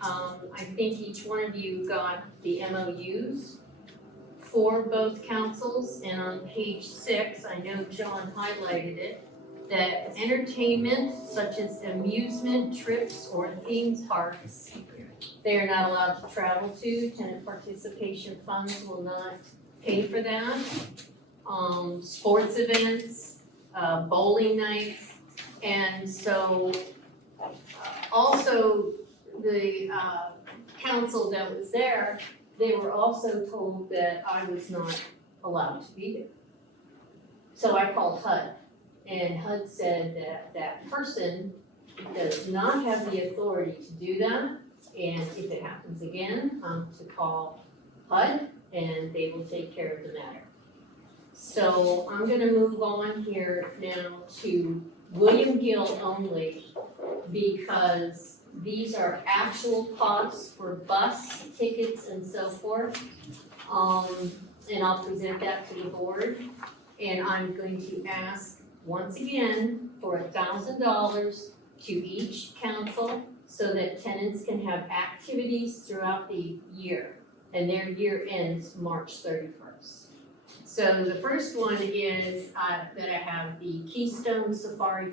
I think each one of you got the MOUs for both councils, and on page 6, I know John highlighted it, that entertainment such as amusement trips or theme parks, they are not allowed to travel to. Tenant participation funds will not pay for that. Sports events, bowling nights, and so also the council that was there, they were also told that I was not allowed to be there. So I called HUD, and HUD said that that person does not have the authority to do that, and if it happens again, I'm to call HUD, and they will take care of the matter. So I'm gonna move on here now to William Gill only, because these are actual costs for bus tickets and so forth. And I'll present that to the board. And I'm going to ask, once again, for $1,000 to each council so that tenants can have activities throughout the year. And their year ends March 31st. So the first one is that I have the Keystone Safari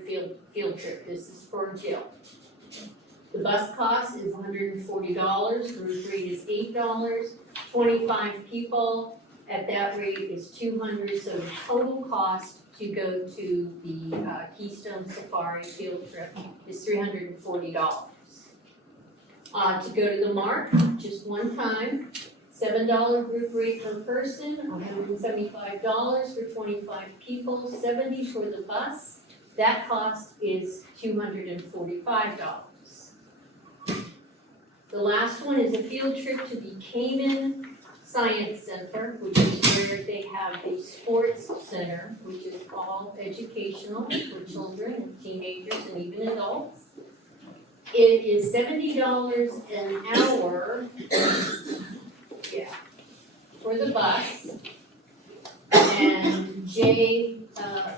field trip. This is for Jill. The bus cost is $140, the room rate is $8, 25 people, at that rate is $200, so the total cost to go to the Keystone Safari field trip is $340. To go to the Mark, just one time, $7 group rate per person, $175 for 25 people, $70 for the bus. That cost is $245. The last one is a field trip to the Cayman Science Center, which is where they have a sports center, which is all educational for children and teenagers and even adults. It is $70 an hour, for the bus. And Jay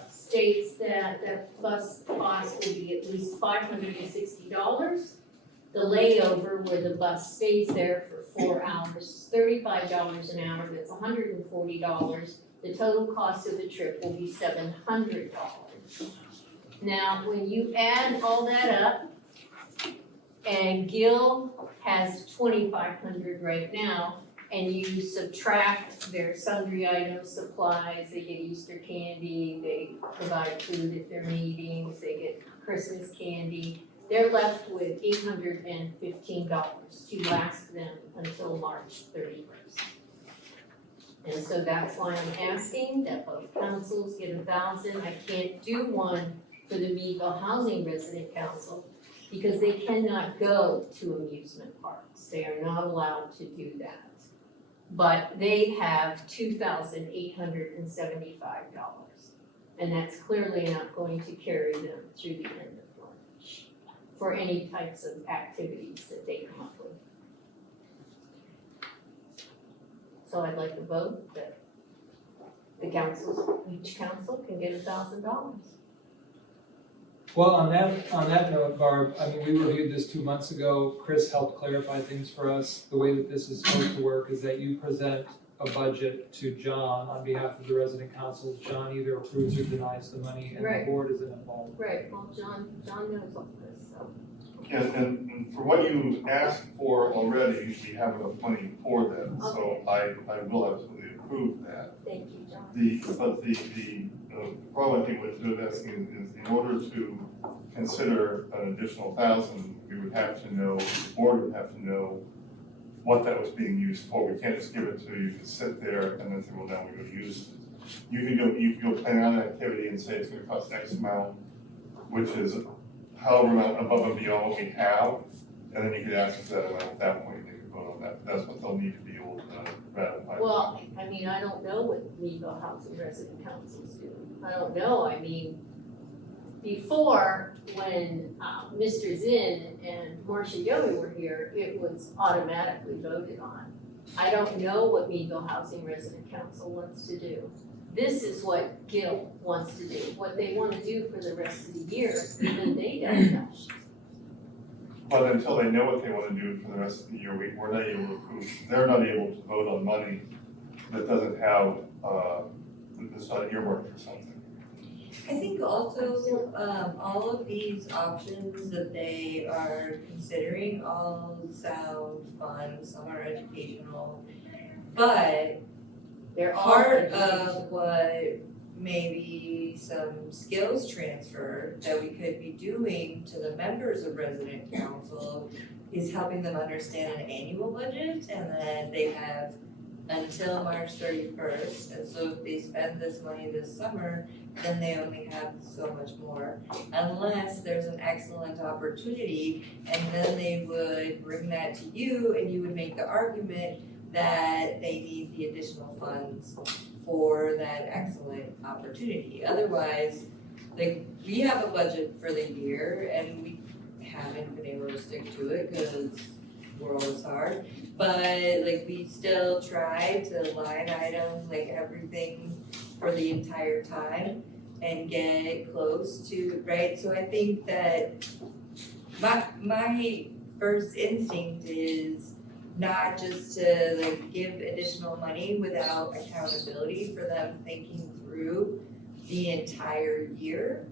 states that the bus cost will be at least $560. The layover where the bus stays there for 4 hours is $35 an hour, that's $140. The total cost of the trip will be $700. Now, when you add all that up, and Gil has $2,500 right now, and you subtract their sundry items, supplies, they get Easter candy, they provide food at their meetings, they get Christmas candy, they're left with $815 to last them until March 31st. And so that's why I'm asking that both councils get 1,000. I can't do one for the Meadville Housing Resident Council because they cannot go to amusement parks. They are not allowed to do that. But they have $2,875. And that's clearly not going to carry them through the end of March for any types of activities that they come up with. So I'd like to vote that the councils, each council can get $1,000. Well, on that note, Barb, I mean, we reviewed this 2 months ago. Chris helped clarify things for us. The way that this is supposed to work is that you present a budget to John on behalf of the resident councils. John either approves or denies the money, and the Right. board isn't involved. Right, well, John knows all this, so. And for what you asked for already, we have enough money for that, so I will absolutely approve that. Thank you, John. The problem I think with doing this is in order to consider an additional 1,000, we would have to know, the board would have to know what that was being used for. We can't just give it to you to sit there and then say, well, now we're gonna use it. You can go plan out an activity and say it's gonna cost X amount, which is however amount above and beyond what we have, and then you could ask for that amount at that point, they could vote on that. That's what they'll need to be able to ratify. Well, I mean, I don't know what Meadville Housing Resident Councils do. I don't know, I mean, before, when Mr. Zinn and Marcia Yowie were here, it was automatically voted on. I don't know what Meadville Housing Resident Council wants to do. This is what Gil wants to do. What they want to do for the rest of the year, even they don't know. But until they know what they wanna do for the rest of the year, we're not able to approve, they're not able to vote on money that doesn't have, that's not earmarked for something. I think also, all of these options that they are considering all sound fun, some are educational. But They're all part educational. of what maybe some skills transfer that we could be doing to the members of resident council is helping them understand an annual budget, and then they have until March 31st, and so if they spend this money this summer, then they only have so much more, unless there's an excellent opportunity, and then they would bring that to you, and you would make the argument that they need the additional funds for that excellent opportunity. Otherwise, like, we have a budget for the year, and we haven't been able to stick to it, because world is hard, but like we still try to line item like everything for the entire time and get close to, right? So I think that my first instinct is not just to like give additional money without accountability for them thinking through the entire year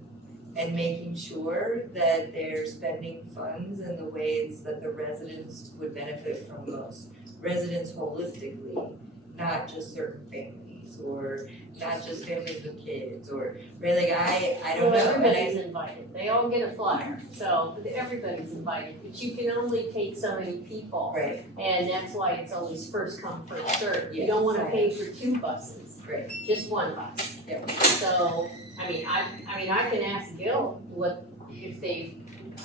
and making sure that they're spending funds in the ways that the residents would benefit from most. Residents holistically, not just certain families. adults, or not just families with kids, or, right, like, I don't know, Well, and I, everybody's invited, they all get a flyer, so everybody's invited, but you can only take so many people. right, And that's why it's always first come, first served. You Yes, don't wanna I pay for 2 buses, right, just 1 bus. Yep. So, I can ask Gil what, if they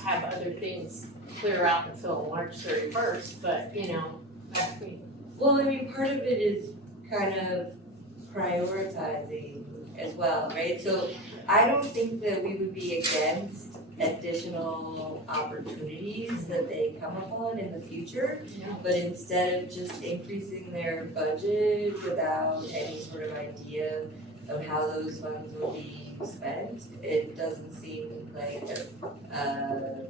have other things clear out until March 31st, but, ask me. well, I mean, part of it is kind of prioritizing as well, right? So I don't think that we would be against additional opportunities that they come upon in the future. Yeah. But instead of just increasing their budget without any sort of idea of how those funds will be spent, it doesn't seem like a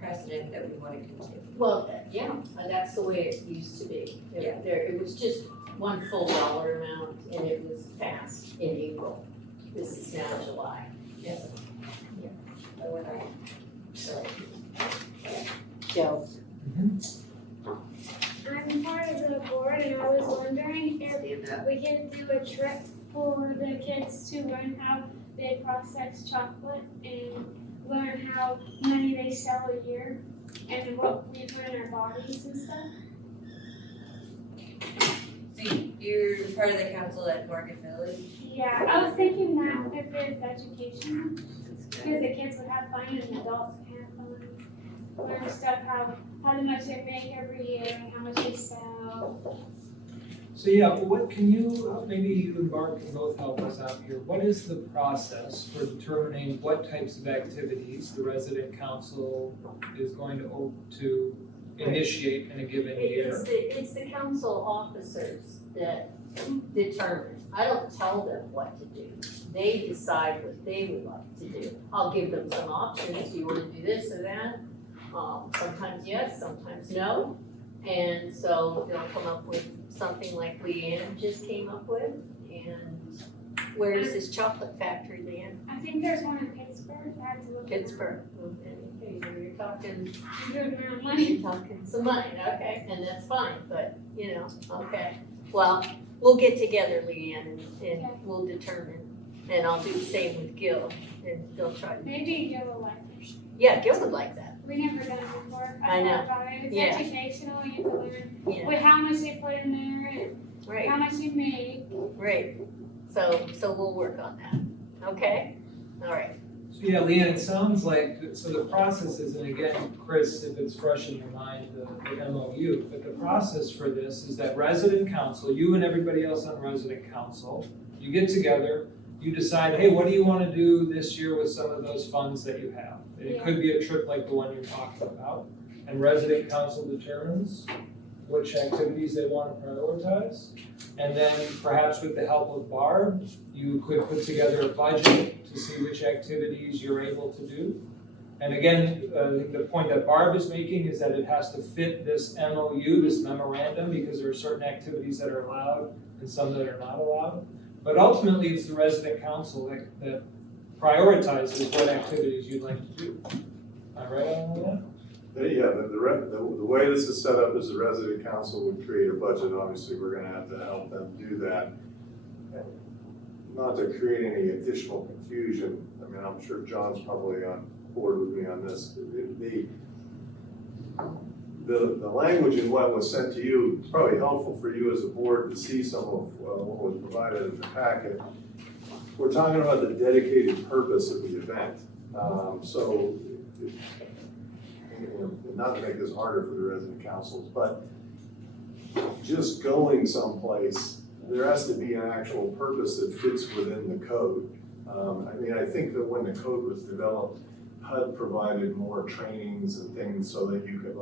precedent that we wanna continue. Well, yeah, that's the way it used to be. It was just one full dollar amount and it was passed in April. This is now July. Or when I, So, Joe. I'm part of the board and I was wondering if we could do a trip for the kids to learn how they process chocolate and learn how many they sell a year and what we put in our bodies and stuff. so you're part of the council at Market Village? Yeah, I was thinking that if it's education, because the kids would have fun and the adults would have fun. Learn stuff, how much they make every year and how much they sell. So yeah, what can you, maybe you and Barb can both help us out here. What is the process for determining what types of activities the resident council is going to initiate in a given year? It's the council officers that determine. I don't tell them what to do. They decide what they would like to do. I'll give them some options. Do you want to do this or that? Sometimes yes, sometimes no. And so they'll come up with something like Leanne just came up with. And where is this chocolate factory, Leanne? I think there's one in Pittsburgh, I had to look. it up. Pittsburgh. Okay, so you're talking, Good amount of money. you're talking some money, okay, and that's fine, but, okay. Well, we'll get together, Leanne, and we'll determine, and I'll do the same with Gil, and they'll try to, Maybe Gil will like it. yeah, Gil would like that, We never done it before. I know. thought about it. It's Yeah. educational, you get to learn yeah, what, how much they put in there and right, how much you make. right. So we'll work on that, okay? All right, So yeah, Leanne, it sounds like, so the process is, and again, Chris, if it's fresh in your mind, the MOU, but the process for this is that resident council, you and everybody else on resident council, you get together, you decide, hey, what do you want to do this year with some of those funds that you have? It could be a trip like the one you're talking about, and resident council determines which activities they want to prioritize. And then perhaps with the help of Barb, you could put together a budget to see which activities you're able to do. And again, the point that Barb is making is that it has to fit this MOU, this memorandum, because there are certain activities that are allowed and some that are not allowed. But ultimately, it's the resident council that prioritizes what activities you'd like to do. Am I right on that? Yeah, the way this is set up is the resident council would create a budget, obviously, we're gonna have to help them do that. Not to create any additional confusion, I mean, I'm sure John's probably on board with me on this. The language in what was sent to you, is probably helpful for you as a board to see some of what was provided in the packet. We're talking about the dedicated purpose of the event, so not to make this harder for the resident councils, but just going someplace, there has to be an actual purpose that fits within the code. I think that when the code was developed, HUD provided more trainings and things so that you could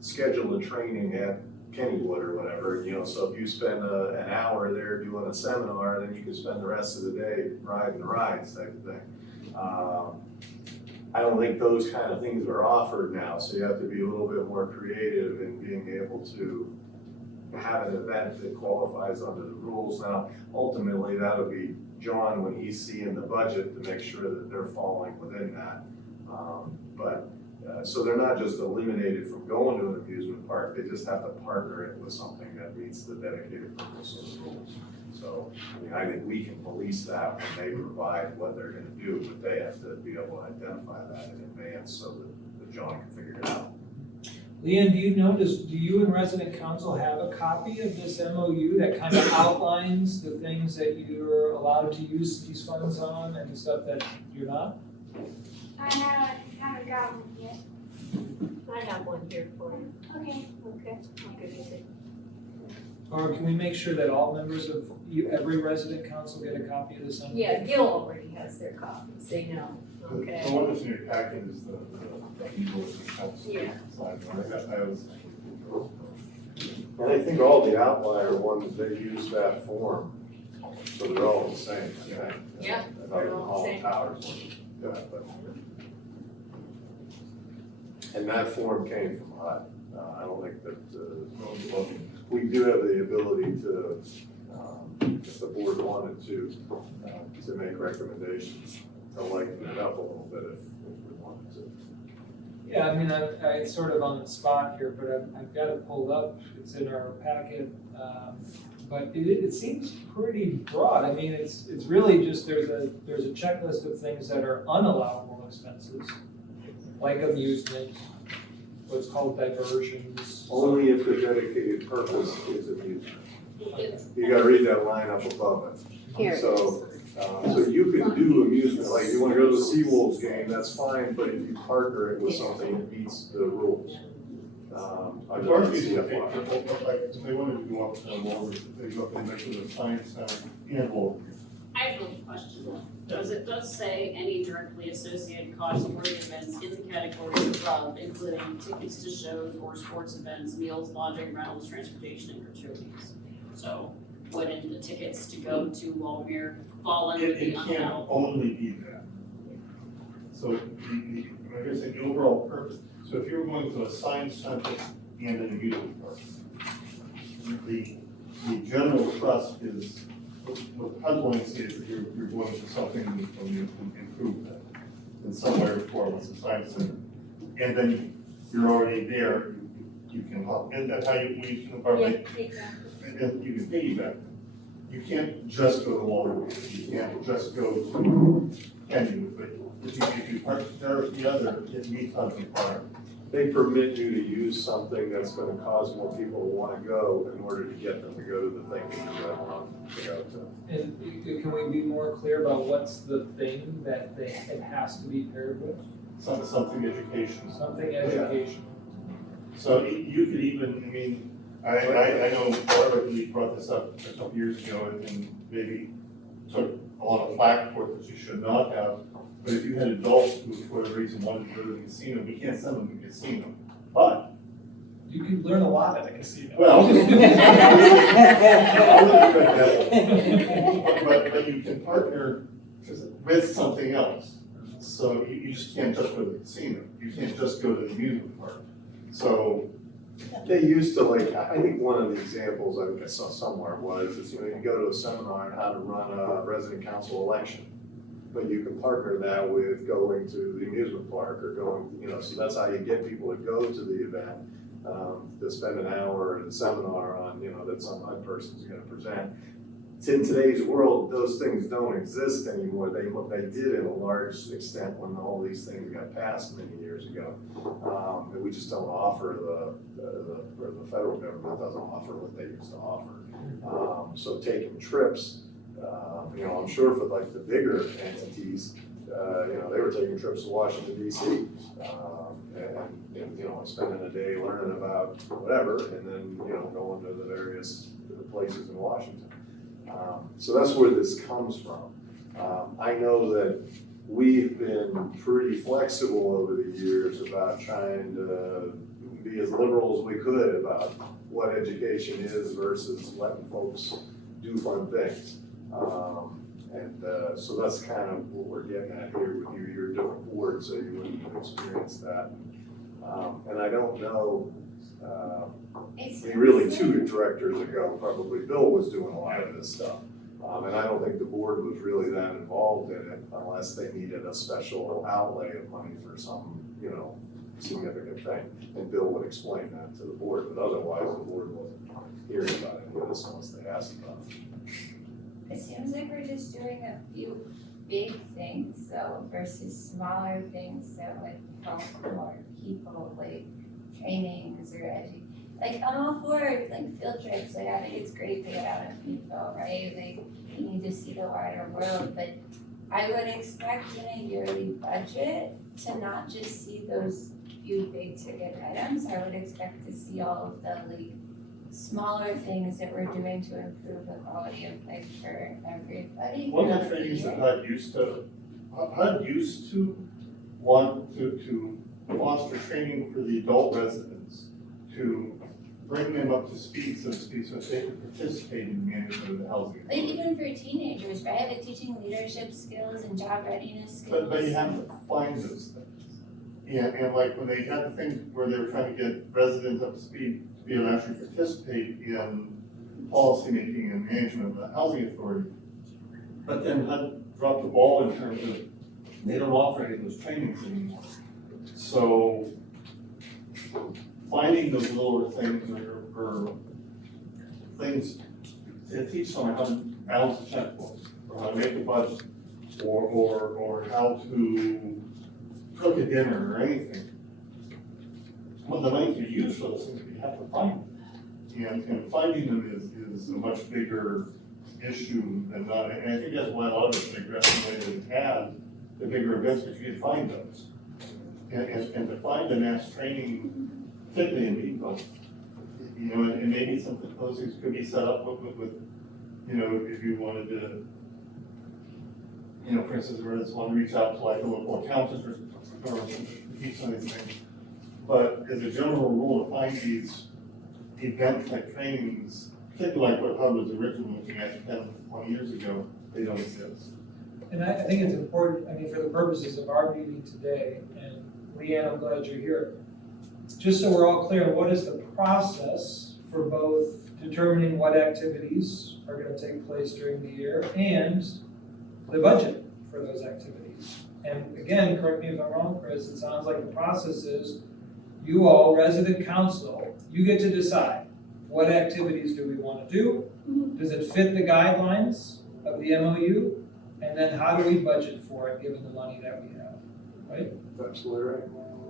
schedule a training at Kennywood or whatever, so if you spend an hour there doing a seminar, then you can spend the rest of the day riding the rides type of thing. I don't think those kind of things are offered now, so you have to be a little bit more creative in being able to have an event that qualifies under the rules. Now, ultimately, that'll be John when he's seeing the budget to make sure that they're falling within that. But So they're not just eliminated from going to an amusement park, they just have to partner it with something that meets the dedicated purpose of the rules. So, I mean, I think we can police that when they provide what they're gonna do, but they have to be able to identify that in advance so that John can figure it out. Leanne, do you know, do you and resident council have a copy of this MOU that kind of outlines the things that you're allowed to use these funds on and stuff that you're not? I haven't got one yet. I have one here for you. Okay. Okay, I'll give you the. Or can we make sure that all members of every resident council get a copy of this MOU? Yeah, Gil already has their copies, they know, The okay? one that's in your packet is the legal counsel Yeah. side, I was. And I think all the outlier ones, they use that form, so they're all the same, I think. Yeah, Other they're than all the same. Towers one, yeah, but. And that form came from HUD. I don't think that, we do have the ability to, if the board wanted to make recommendations, to lighten it up a little bit if we wanted to. Yeah, I mean, it's sort of on the spot here, but I've got it pulled up, it's in our packet. But it seems pretty broad, I mean, it's really just, there's a checklist of things that are unallowable expenses, like amusement, what's called diversions. Only if the dedicated purpose is amusement. You gotta read that line up above it. Here. So you could do amusement, like you wanna go to the Seawolves game, that's fine, but if you partner it with something that meets the rules. Under Park the is, CFR. like, if they wanted to go up to Walmart, they go up and make it a science center and Walmart. I have one question. It does say any directly associated costs for the events in the categories above, including tickets to shows or sports events, meals, lodging, rentals, transportation, and gratuities. So wouldn't the tickets to go to Walmere fall under the It can't unallowable? only be that. So like I said, the overall purpose, so if you're going to a science center and an amusement park, the general thrust is, what HUD wants is that you're going to something that's going to improve that in some way or form with the science center. And then you're already there, you can help, and that's how you use the park. Yeah, exactly. And you can piggyback. You can't just go to Walmart, you can't just go to Kenny, but if you park there or the other, it meets on the park. They permit you to use something that's gonna cause more people to wanna go in order to get them to go to the thing that you really want to go to. And can we be more clear about what's the thing that it has to be paired with? Something educational. Something educational. So you could even, I mean, I know Barbara, we brought this up a couple years ago and maybe took a lot of flack for it that you should not have. But if you had adults who, for whatever reason, wanted to go to the casino, we can't send them to the casino. But, You can learn a lot at a casino. well. But you can partner with something else. So you just can't just go to the casino. You can't just go to the amusement park. So, They used to like, I think one of the examples I saw somewhere was, is, you know, you go to a seminar on how to run a resident council election. But you can partner that with going to the amusement park or going, you know, so that's how you get people to go to the event. To spend an hour in a seminar on, you know, that some other person's gonna present. In today's world, those things don't exist anymore. They did in a large extent when all these things got passed many years ago. And we just don't offer or the federal government doesn't offer what they used to offer. So taking trips, you know, I'm sure for like the bigger entities, you know, they were taking trips to Washington DC. And, you know, spending a day learning about whatever, and then, you know, going to the various places in Washington. So that's where this comes from. I know that we've been pretty flexible over the years about trying to be as liberal as we could about what education is versus letting folks do fun things. So that's kind of what we're getting at here with you, your different boards, so you wouldn't experience that. And I don't know, really 2 directors ago, probably Bill was doing a lot of this stuff. And I don't think the board was really that involved in it unless they needed a special outlay of money for some, you know, significant thing. And Bill would explain that to the board, but otherwise the board wasn't hearing about any of this unless they asked about it. It seems like we're just doing a few big things, so versus smaller things that would help more people, like trainings or like I'm all for like field trips, like I think it's great to get out of Meadville, right? Like you need to see the wider world, but I would expect in a yearly budget to not just see those few big ticket items. I would expect to see all of the like smaller things that we're doing to improve the quality of life for everybody. One of the trainings that HUD used to want to foster training for the adult residents, to bring them up to speed, so to speak, so they can participate in the management of the housing. Like even for teenagers, right? Like teaching leadership skills and job readiness skills. But you have to find those things. And like when they had the thing where they were trying to get residents up to speed to be able to actually participate in policymaking and management of the housing authority. But then HUD dropped the ball in terms of, they don't offer any of those trainings anymore. So finding those little things or things to teach someone how to balance a checkbook, or how to make a budget, or how to cook a dinner or anything. Well, the money to use for those things, you have to find them. And finding them is a much bigger issue than not, and I think that's why a lot of us aggressively had the bigger events, because you could find those. And to find the mass training, particularly in Meadville, you know, and maybe something, those things could be set up with, you know, if you wanted to, you know, for instance, where it's want to reach out to like a local accountant or teach some of these things. But as a general rule, to find these event type trainings, particularly like what HUD was originally looking at 10, 20 years ago, they don't exist. And I think it's important, I mean, for the purposes of our meeting today, and Leanne, I'm glad you're here, just so we're all clear, what is the process for both determining what activities are gonna take place during the year and the budget for those activities? And again, correct me if I'm wrong, Chris, it sounds like the process is you all, resident council, you get to decide what activities do we wanna do? Does it fit the guidelines of the MOU? And then how do we budget for it, given the money that we have, right? Absolutely right.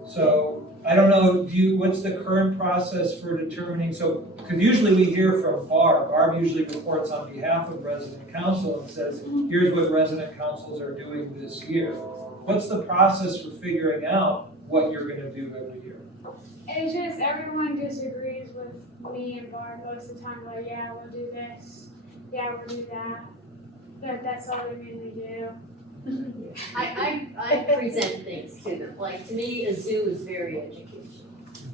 So, I don't know, what's the current process for determining, so, because usually we hear from Barb. Barb usually reports on behalf of resident council and says, here's what resident councils are doing this year. What's the process for figuring out what you're gonna do every year? It's just everyone disagrees with me and Barb most of the time, like, yeah, we'll do this, yeah, we'll do that. But that's all we mainly do. I present things to them, like, to me, a zoo is very educational.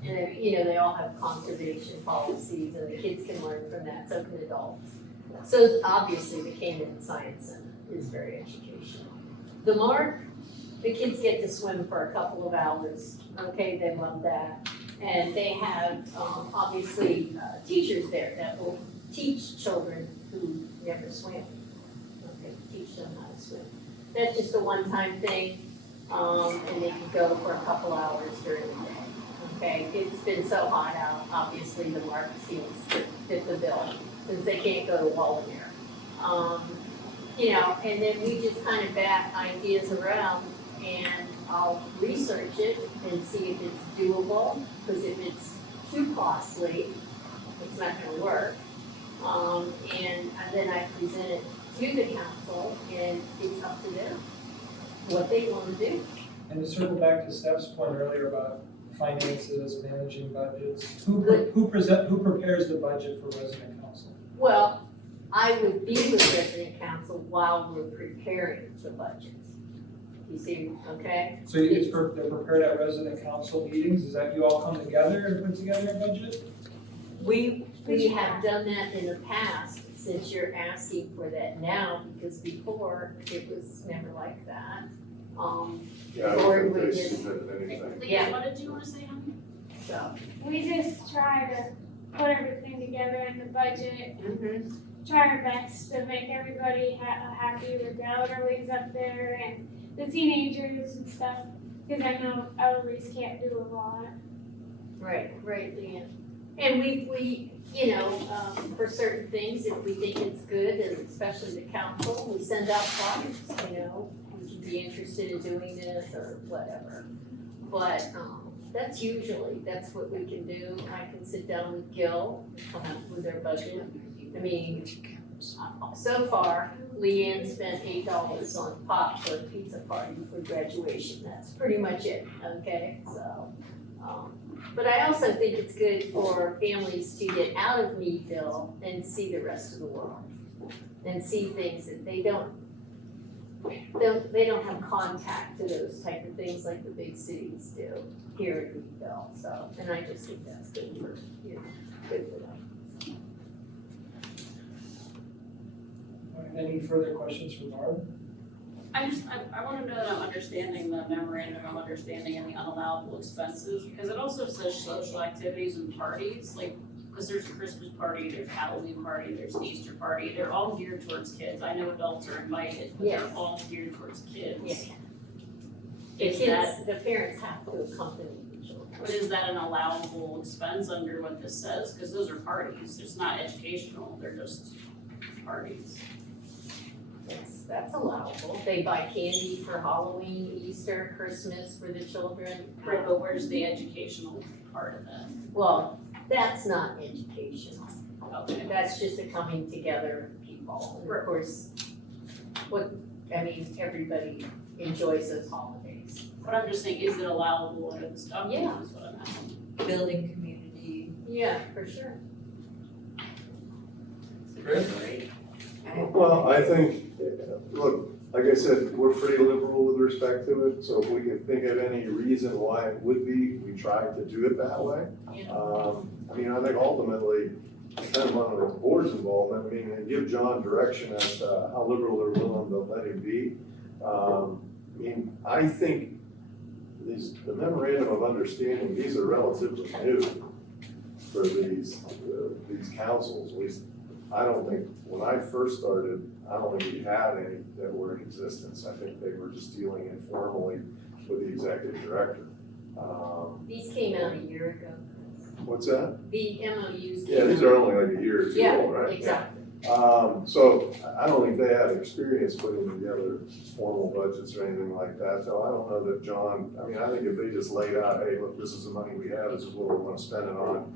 And, you know, they all have conservation policies, and the kids can learn from that, so can adults. So obviously, the Canaan Science Center is very educational. The Mark, the kids get to swim for a couple of hours, okay, they love that. And they have, obviously, teachers there that will teach children who never swim. Okay, teach them how to swim. That's just a one-time thing, and they can go for a couple hours during the day. Okay, it's been so hot out, obviously the Mark seems to fit the bill, since they can't go to Wallamere. You know, and then we just kind of bat ideas around, and I'll research it and see if it's doable, because if it's too costly, it's not gonna work. And then I present it to the council, and it's up to them what they want to do. And to circle back to Steph's point earlier about finances, managing budgets, who prepares the budget for resident council? Well, I would be with resident council while we're preparing the budget. You see, okay? So they're prepared at resident council meetings, is that you all come together and put together a budget? We have done that in the past, since you're asking for that now, because before, it was never like that. Yeah, I Or don't we think they just- submit anything. Yeah. What did you wanna say, honey? So, We just try to put everything together in the budget, try our best to make everybody happy with the elderlies up there and the teenagers and stuff. Cause I know Eloise can't do a lot. Right, Leanne. And we, you know, for certain things, if we think it's good, and especially the council, we send out flyers, you know, would you be interested in doing this or whatever. But, that's what we can do. I can sit down with Gil, come up with their budget. I mean, so far, Leanne spent $8 on pop for a pizza party for graduation. That's pretty much it, okay? So, but I also think it's good for families to get out of Meadville and see the rest of the world. And see things that they don't have contact to those type of things like the big cities do here in Meadville. So, and I just think that's good for, you know, good for them. All right, any further questions for Barb? I wanna know that I'm understanding the memorandum of understanding and the unallowable expenses, because it also says social activities and parties, like, because there's a Christmas party, there's Halloween party, there's an Easter party, they're all geared towards kids. I know adults are invited, but they're Yes. all geared towards kids. Yeah. The Is kids, the parents have to accompany the children. But is that an allowable expense under what this says? Because those are parties, it's not educational, they're just parties. That's allowable. They buy candy for Halloween, Easter, Christmas for the children. Right, but where's the educational part of that? Well, that's not educational. Okay. That's just a coming together of people. And of course, everybody enjoys those holidays. But I'm just saying, is it allowable under this document, Yeah. is what I'm asking. Building community. Yeah, for sure. Chris? Well, I think, look, like I said, we're pretty liberal with respect to it, so if we can think of any reason why it would be, we try to do it that way. I mean, I think ultimately, depending on the board's involvement, I mean, and give John direction as to how liberal they're willing to let him be. I mean, I think the memorandum of understanding, these are relatively new for these councils, at least I don't think, when I first started, I don't think we had any that were in existence. I think they were just dealing informally with the executive director. These came out a year ago. What's that? The MOUs. Yeah, these are only like a year or two old, right? Yeah, exactly. So I don't think they had experience putting together formal budgets or anything like that. So I don't know that John, I mean, I think if they just laid out, hey, look, this is the money we have, this is what we want to spend it on,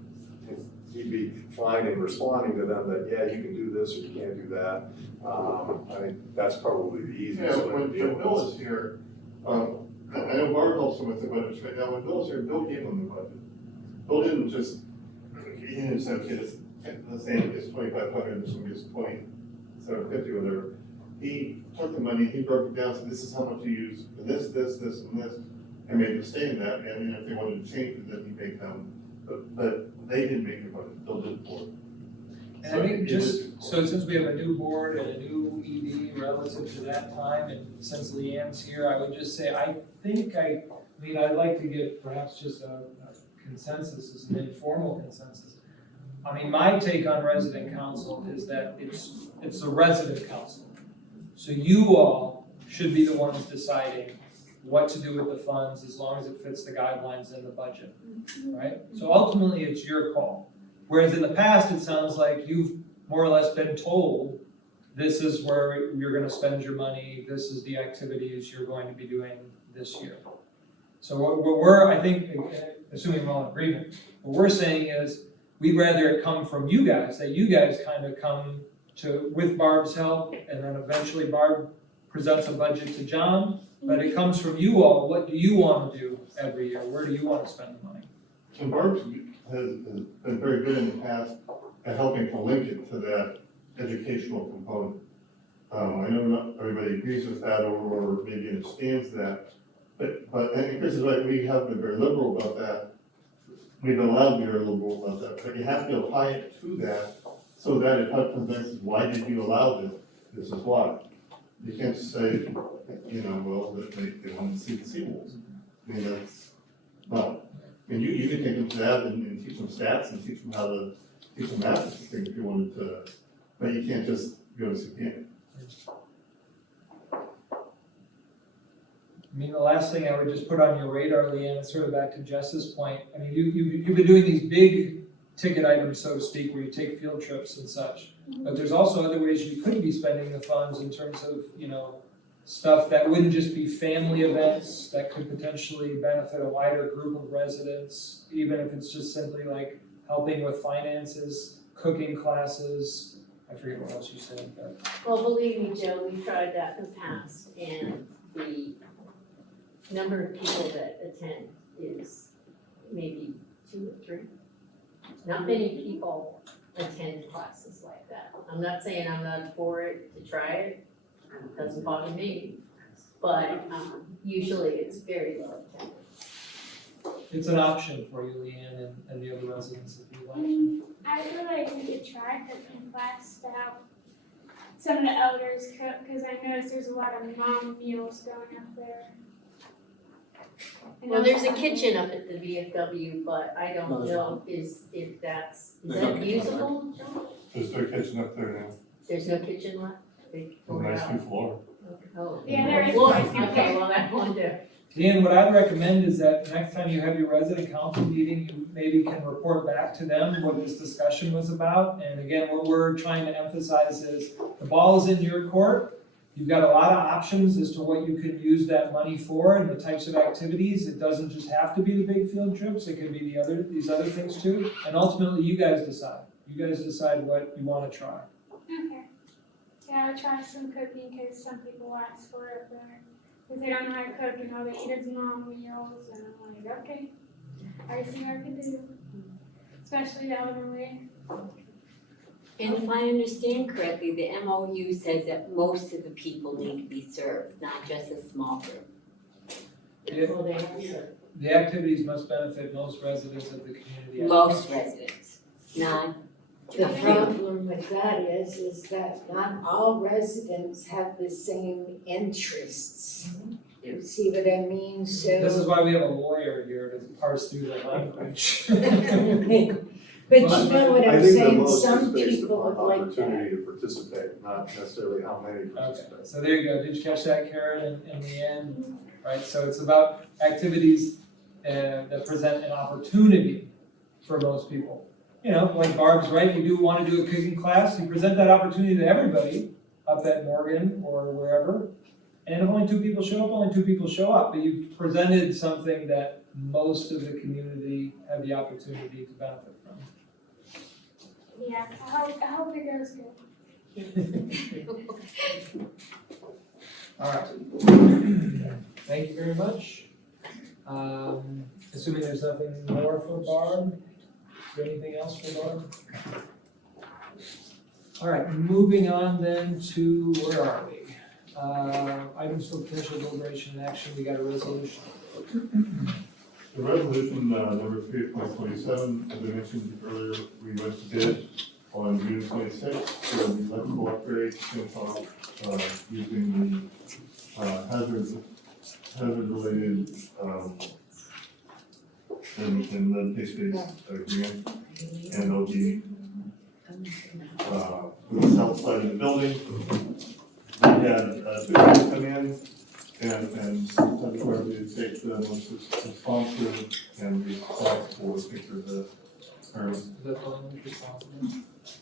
he'd be fine in responding to them that, yeah, you can do this or you can't do that. I think that's probably the easiest way to When deal with Bill this. is here, I know Barb helps him with the budgets right now, when Bill's here, Bill gave him the budget. Bill didn't just, he didn't say, okay, let's say it's 2,500, this one gets 2,750, whatever. He took the money, he broke it down, so this is how much you use for this, and this, and made a stay in that, and then if they wanted to change it, then he made them, but they didn't make the budget, Bill did it for them. And I think so since we have a new board and a new ED relative to that time, and since Leanne's here, I would just say, I mean, I'd like to get perhaps just a consensus, an informal consensus. I mean, my take on resident council is that it's a resident council. So you all should be the ones deciding what to do with the funds as long as it fits the guidelines in the budget, right? So ultimately, it's your call. Whereas in the past, it sounds like you've more or less been told, this is where you're gonna spend your money, this is the activities you're going to be doing this year. So what we're, I think, assuming we're all in agreement, what we're saying is, we'd rather it come from you guys, that you guys kind of come to, with Barb's help, and then eventually Barb presents a budget to John, but it comes from you all, what do you wanna do every year, where do you wanna spend the money? And Barb has been very good in the past at helping to link it to that educational component. I know not everybody agrees with that or maybe understands that, but and Chris is right, we have been very liberal about that. We've been allowed to be very liberal about that, but you have to apply it to that so that it convinces, why did you allow this? This is why. You can't say, you know, well, that they want to see the seawalls. I mean, that's, well, and you can take them to that and teach them stats and teach them how to teach them math thing if you wanted to, but you can't just go to CPA. I mean, the last thing I would just put on your radar, Leanne, is sort of back to Jess's point. I mean, you've been doing these big ticket items, so to speak, where you take field trips and such. But there's also other ways you could be spending the funds in terms of, stuff that wouldn't just be family events, that could potentially benefit a wider group of residents, even if it's just simply like helping with finances, cooking classes. I forget what else you said, but. Well, believe me, Joe, we've tried that in the past, and the number of people that attend is maybe 2 or 3. Not many people attend classes like that. I'm not saying I'm not for it to try it, it doesn't bother me, but usually it's very low attendance. It's an option for you, Leanne, and the other residents if you I like. mean, I feel like we could try cooking class to help some of the elders cook, because I noticed there's a lot of mom meals going up there. And Well, there's a also- kitchen up at the VFW, but I don't know if that's, is that usable, John? There's their kitchen up there now, There's no kitchen left? They a tore it nice out. new floor. Oh. Yeah, there is Well, nice new okay, floor. well, that one there. Dan, what I'd recommend is that next time you have your resident council meeting, you maybe can report back to them what this discussion was about. And again, what we're trying to emphasize is the ball is in your court. You've got a lot of options as to what you can use that money for and the types of activities. It doesn't just have to be the big field trips, it can be these other things too. And ultimately, you guys decide. You guys decide what you wanna try. Okay. Yeah, I'll try some cooking, because some people ask for it there. Because they don't know how to cook, and all they eat is mom meals, and I'm like, okay, I see what I can do. Especially the elderly. And if I understand correctly, the MOU says that most of the people need to be served, not just a small group. Yeah. Well, they have to. The activities must benefit most residents of the community. Most residents, not, The problem with that is that not all residents have the same interests. You see what I mean? This is So, why we have a lawyer here to parse through the language. but you know what I I'm think the saying, most some is based people upon would like that. opportunity to participate, not necessarily how many Okay, participate. so there you go, did you catch that, Karen, in the end? Right, so it's about activities that present an opportunity for most people. Like Barb's right, you do wanna do a cooking class, you present that opportunity to everybody up at Morgan or wherever. And if only 2 people show up, only 2 people show up, but you've presented something that most of the community have the opportunity to benefit from. Yeah, I hope it goes good. All right. Thank you very much. Assuming there's nothing more for Barb, is there anything else for Barb? All right, moving on then to, where are we? Items for potential deliberation and action, we got a resolution. The resolution, number 3 of 2027, as I mentioned earlier, we went to bid on June 26th for the electrical upgrades, finish off, using the, hazard-related, and lead based agreement. And it'll be, for the south side of the building. We had, 2 guys come in, and subsequently take the most responsive and responsible to fix the terms. Is that the language responsible?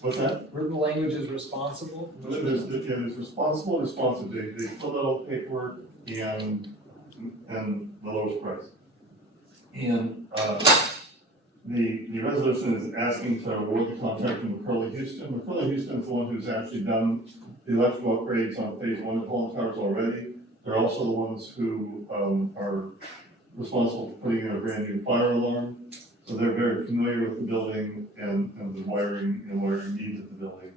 What's that? Written language is responsible? It's responsible, responsive, they fill out all the paperwork and the lowest price. And, the resolution is asking to award the contract to McCurley Houston. McCurley Houston is the one who's actually done the electrical upgrades on phase 1 of Holland Towers already. They're also the ones who, are responsible for putting in a brand new fire alarm. So they're very familiar with the building and the wiring needs of the building.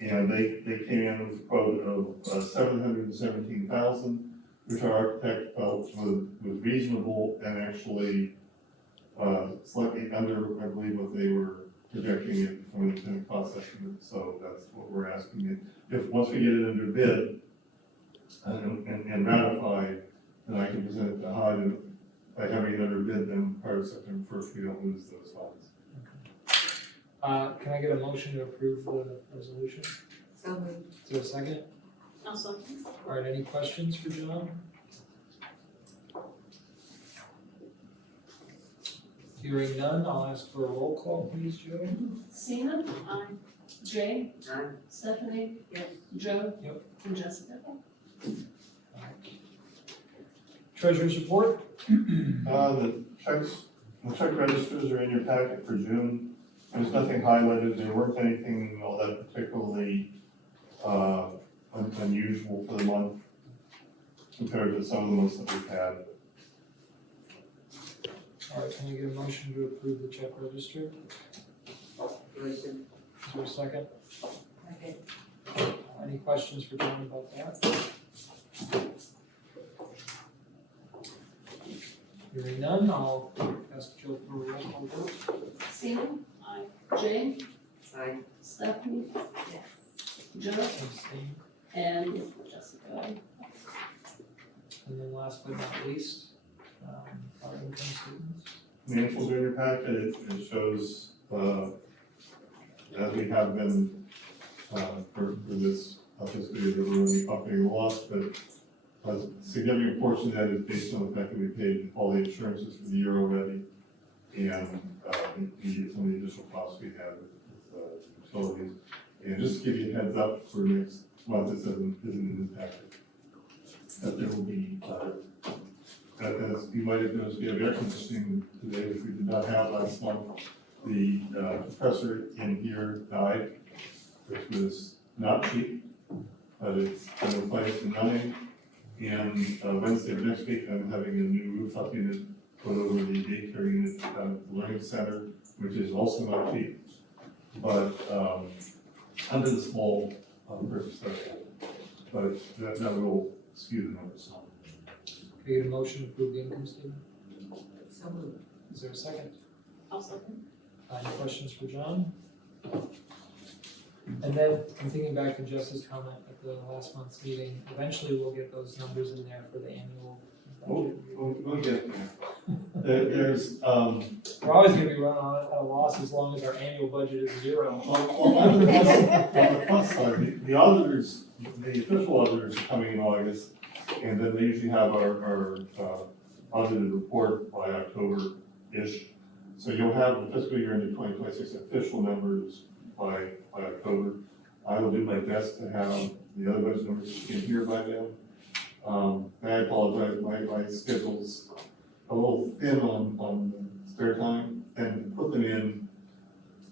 And they came in with a quote of $717,000, which our architect felt was reasonable and actually slightly under, I believe, what they were projecting it from the cost estimate. So that's what we're asking. If once we get it under bid and ratified, then I can present it to HUD, and by having it under bid, then prior to September 1st, we don't lose those funds. Can I get a motion to approve the resolution? so moved. Is there a second? Also, All right, any questions for John? Hearing none, I'll ask for a roll call, please, Joe. Sina? Aye. Jay? Aye. Stephanie? Yes. Joe? Yep. And Jessica? Treasurer's report? The check registers are in your packet for June. There's nothing highlighted, there weren't anything all that particularly unusual for the month compared to some of the months that we've had. All right, can I get a motion to approve the check register? Is there a second? Okay. Any questions for John about that? Hearing none, I'll ask Jill for a roll call vote. Sina? Aye. Jay? Aye. Stephanie? Yes. Joe? Abstain. And Jessica? And then last but not least, our income statements. Financials are in your packet, it shows, as we have been, for this fiscal year, that we're only operating a loss, but a significant portion of that is based on the fact that we paid all the insurances for the year already, and, some of the additional costs we had with utilities. And just to give you a heads up for next month, this isn't in the packet, that there will be, as you might have noticed, we have air conditioning today, which we did not have last month. The compressor in here died, which was not cheap, but it's been replaced in money. And Wednesday of next week, I'm having a new rooftop unit put over the daycare unit down at the Learning Center, which is also not cheap. But under the small purchase threshold, but that will skew the numbers. Can I get a motion to approve the income statement? So moved. Is there a second? I'll second. Any questions for John? And then, I'm thinking back to Jess's comment at the last month's meeting, eventually we'll get those numbers in there for the annual budget. We'll get there. There's, We're always gonna be running at a loss as long as our annual budget is zero. on the plus side, the auditors, the official auditors are coming in August, and then they usually have our audited report by October-ish. So you'll have the fiscal year into 2026 official numbers by October. I will do my best to have the other budget numbers in here by then. I apologize, my schedule's a little thin on spare time, and to put them in,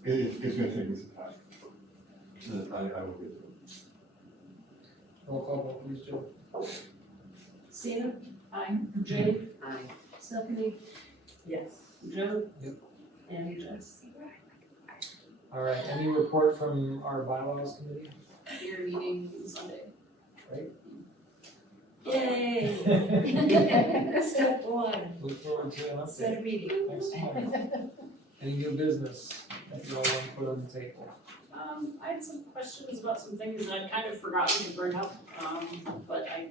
it's gonna take me some time. I will get to it. Roll call vote, please, Jill. Sina? Aye. Jay? Aye. Stephanie? Yes. Joe? Yep. And Jess? All right, any report from our bylaws committee? Your meeting Sunday. Right? Yay! Step one, Look forward to an set update a meeting. next month. Any new business that you all want to put on the table? I had some questions about some things that I'd kind of forgotten to bring up, but I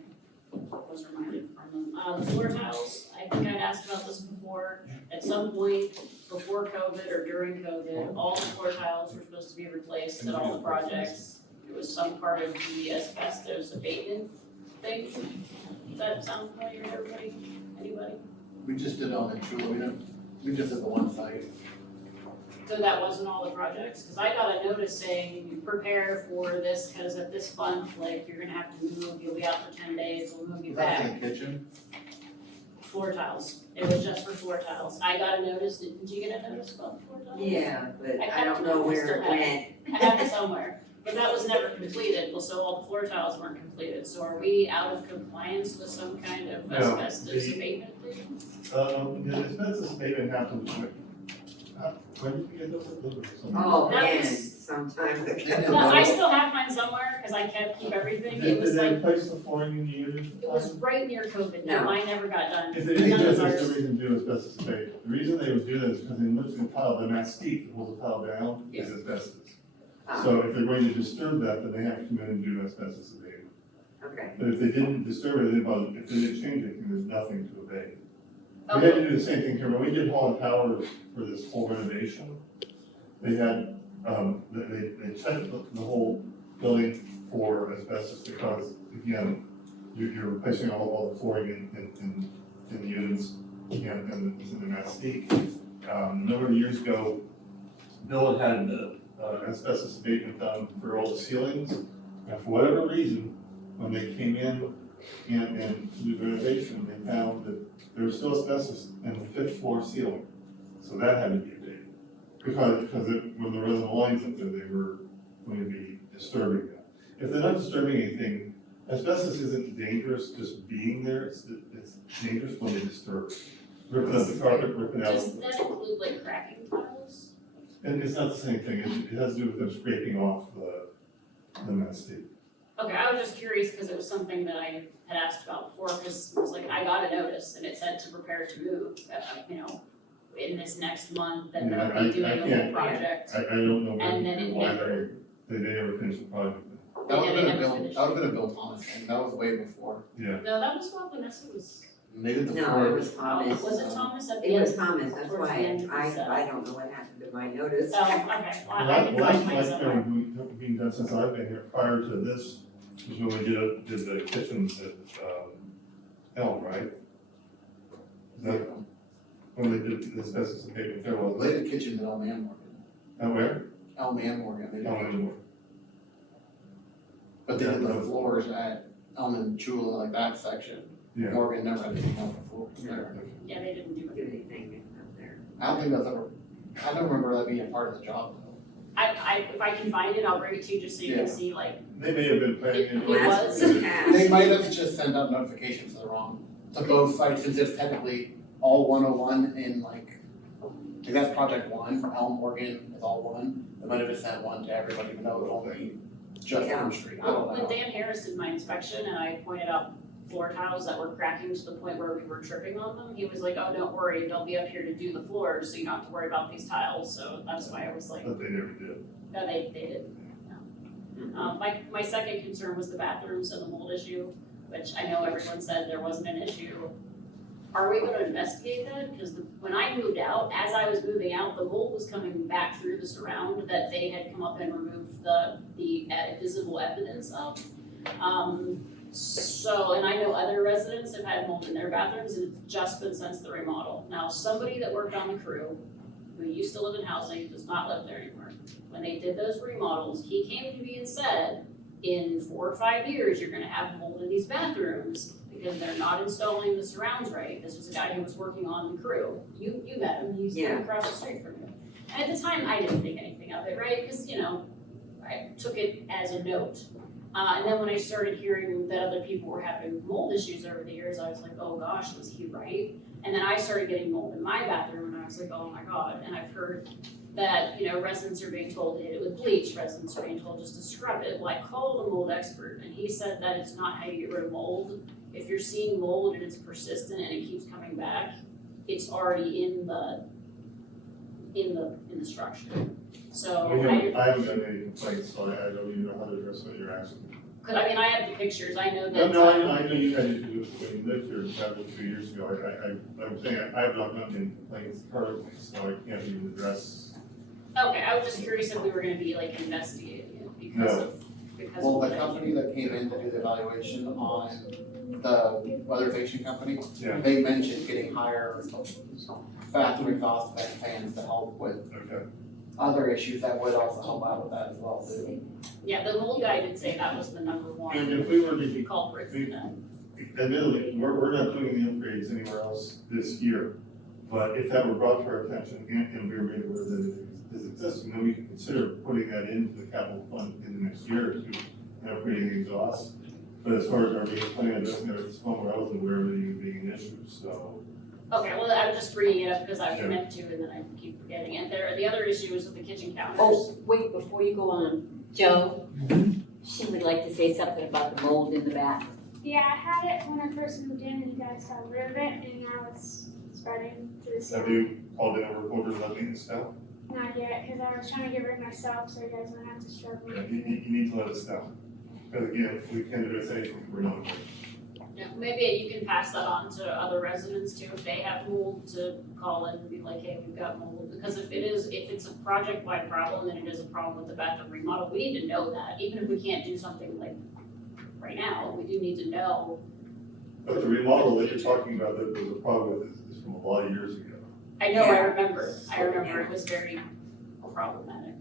was reminded from them. The floor tiles, I think I'd asked about this before. At some point before COVID or during COVID, all the floor tiles were supposed to be replaced at all the projects. It was some part of the asbestos abatement thing. Does that sound familiar to everybody? Anybody? We just did on the two, we just did the one site. So that wasn't all the projects? Cause I got a notice saying, you prepare for this, cause at this month, like, you're gonna have to move, you'll be out for 10 days, we'll move you That's back. in the kitchen. Floor tiles, it was just for floor tiles. I got a notice, did you get a notice about the floor tiles? Yeah, but I I don't know where it went. I have it somewhere, but that was never completed, well, so all the floor tiles weren't completed, so are we out of compliance with some kind of No, asbestos the- abatement thing? The asbestos abatement happened, when did you get those delivered? Oh, That man, was- sometime No, ago. I still have mine somewhere, cause I keep everything, it was Did they like, replace the flooring in the unit? it was right near COVID, no, No. mine never got done. If they didn't None do of it, there's ours. no reason to do asbestos abatement. The reason they would do that is because in lifting a tile, the mastique that holds the tile down is asbestos. Ah, So if they're going to disturb that, then they have to come in and do asbestos abatement. okay. But if they didn't disturb it, if they didn't change anything, there's nothing to abate. We Okay. had to do the same thing here, when we did Holland Towers for this whole renovation, they had, they checked the whole building for asbestos because, again, you're replacing all the flooring in the units and it's in the mastique. a number of years ago, Bill had asbestos abatement done for all the ceilings. And for whatever reason, when they came in and did the renovation, they found that there was still asbestos in the 5th floor ceiling. So that had to be abated. Because when there wasn't lines up there, they were going to be disturbing that. If they're not disturbing anything, asbestos isn't dangerous just being there, it's dangerous when they disturb it. Ripping up the carpet, ripping out. Does that include like cracking tiles? And it's not the same thing, it has to do with them scraping off the mastic. Okay, I was just curious because it was something that I had asked about before, because it was like, I got a notice and it said to prepare to move, in this next month, that Yeah, they'll be doing I a can't- whole project. I don't know And then it why never- they never finished the project. That would have been They a never Bill, finished. that would have been a Bill Thomas thing, that was way before. Yeah. No, that was what Vanessa was, And they did the No, floor. it was Thomas. was it Thomas at the It end? was Thomas, that's Towards the why end of the set. I don't know what happened to my notice. Oh, okay, well, I can Well, find mine that's somewhere. being done since I've been here, prior to this, was when we did the kitchens at, Elm, right? Is that when they did the asbestos abatement there, Well, was they it? did kitchens at Elm and Morgan, And where? Elm and Morgan, they did Elm kitchens. and Morgan. But they did the floors at Elm and Chula, like that section. Yeah. Morgan never had anything on the floor there. Yeah, they didn't do Do it. anything up there. I don't think that's ever, I don't remember that being a part of the job though. If I can find it, I'll bring it to you just so you Yeah. can see, like, They may have been planning. It Last was. passed. They might have just sent out notifications to the wrong, to both sites, since it's technically all 101 in like that's project 1 for Elm Morgan is all one. They might have just sent one to everybody, even though it was only just Yeah. Elm Street, I don't when know. Dan Harris did my inspection and I pointed out floor tiles that were cracking to the point where we were tripping on them, he was like, oh, don't worry, they'll be up here to do the floors, so you don't have to worry about these tiles, so that's why I was like, But they never did. no, they didn't. No. My second concern was the bathrooms and the mold issue, which I know everyone said there wasn't an issue. Are we gonna investigate that? Because when I moved out, as I was moving out, the mold was coming back through the surround that they had come up and removed the visible evidence of. So, and I know other residents have had mold in their bathrooms, and it's just been since the remodel. Now, somebody that worked on the crew, who used to live in housing, does not live there anymore. When they did those remodels, he came to me and said, in 4 or 5 years, you're gonna have mold in these bathrooms because they're not installing the surrounds right. This was a guy who was working on the crew. You met him, he used to live across the street from you. And at the time, I didn't think anything of it, right? Because, I took it as a note. And then when I started hearing that other people were having mold issues over the years, I was like, oh gosh, was he right? And then I started getting mold in my bathroom, and I was like, oh my God. And I've heard that, residents are being told to hit it with bleach, residents are being told just to scrub it. Well, I called a mold expert, and he said that it's not how you get rid of mold. If you're seeing mold and it's persistent and it keeps coming back, it's already in the structure. So I haven't got any complaints, so I don't even know how to address what you're asking. I have the pictures, I know that. No, I know you guys did it when you lived here about 2 years ago, I'm saying, I have not gotten any complaints currently, so I can't even address. Okay, I was just curious if we were gonna be like investigating it because of Well, what the I- company that came in to do the evaluation on the weatherization company, Yeah. they mentioned getting higher bathroom exhaust fans to help with Okay. other issues that would also help out with that as well too. Yeah, the mold guy did say that was the number And one if we were to be, culprit for that. admittedly, we're not doing the upgrades anywhere else this year. But if that were brought to our attention and we were made aware that it is existing, then we could consider putting that into the capital fund in the next year or two and upgrading the exhaust. But as far as our main plan, it doesn't, at this moment, I wasn't aware of it even being an issue, so. Okay, well, I'm just bringing it up because I Yeah. meant to and then I keep forgetting it. The other issue is with the kitchen counters. Oh, wait, before you go on, Joe, she would like to say something about the mold in the bath. Yeah, I had it when I first moved in and you guys got rid of it and now it's spreading to the Have ceiling. you called in a reporter about maintenance now? Not yet, because I was trying to get rid myself so you guys wouldn't have to struggle. You need to let us know. Because again, if we can't address anything, we're not. Yeah, maybe you can pass that on to other residents too, if they have mold, to call in and be like, hey, we've got mold. Because if it's a project-wide problem, then it is a problem with the bathroom remodel, we need to know that, even if we can't do something like right now, we do need to know. But the remodel that you're talking about, that there's a problem with is from a lot of years ago. I know, I Yeah. remember it was very problematic.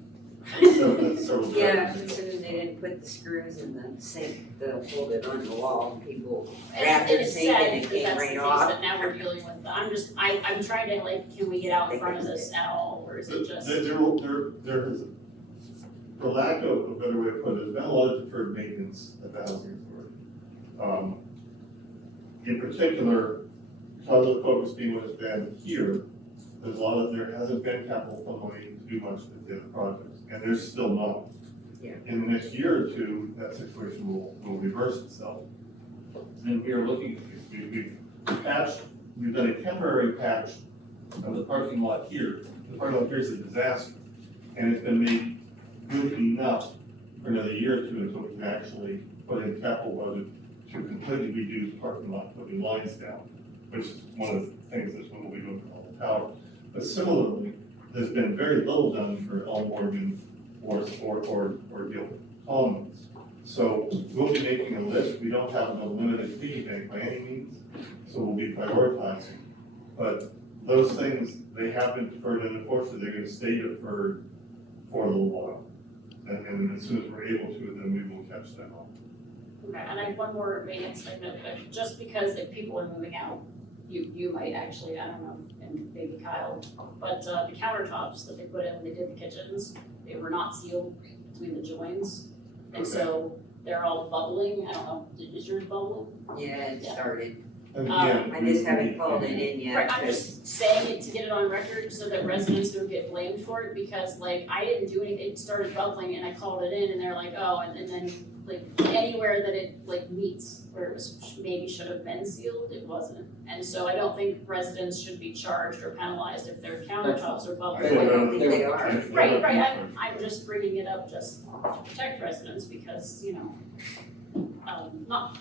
So that's several Yeah, times. considering they didn't put the screws in the sink to hold it on the wall, and people And wrapped their it's sink sad and it that came that's the right case off. that now we're dealing with, I'm trying to like, can we get out in front of this at all, or is it just? There is, for lack of a better way to put it, there's been a lot of deferred maintenance at the housing authority. In particular, because of the focus being what it's been here, there hasn't been capital fund money to do much with the other projects, and there's still not. Yeah. In the next year or two, that situation will reverse itself. And we are looking, we've patched, we've done a temporary patch of the parking lot here. The parking lot here is a disaster, and it's been made good enough for another year or two until we can actually put in capital budget to completely redo the parking lot, putting lines down, which is one of the things that we'll be doing for all the power. But similarly, there's been very little done for Elm Morgan or Gil Commons. So we'll be making a list. We don't have a limited piggy bank by any means, so we'll be prioritizing. But those things, they have been deferred, and unfortunately, they're gonna stay deferred for a little while. And as soon as we're able to, then we will catch them up. Okay, and I have one more maintenance thing, that just because if people are moving out, you might actually, I don't know, and maybe Kyle, but the countertops that they put in when they did the kitchens, they were not sealed between the joins. And so they're all bubbling, I don't know, is yours bubbling? Yeah, it started. And again, I just haven't called it in yet. Right, I'm just saying it to get it on record so that residents don't get blamed for it, because like, I didn't do anything, it started bubbling and I called it in and they're like, oh, and then like anywhere that it like meets where it was, maybe should have been sealed, it wasn't. And so I don't think residents should be charged or penalized if their countertops are I bubbling. don't think they are. Right, I'm just bringing it up just to protect residents because, you know, not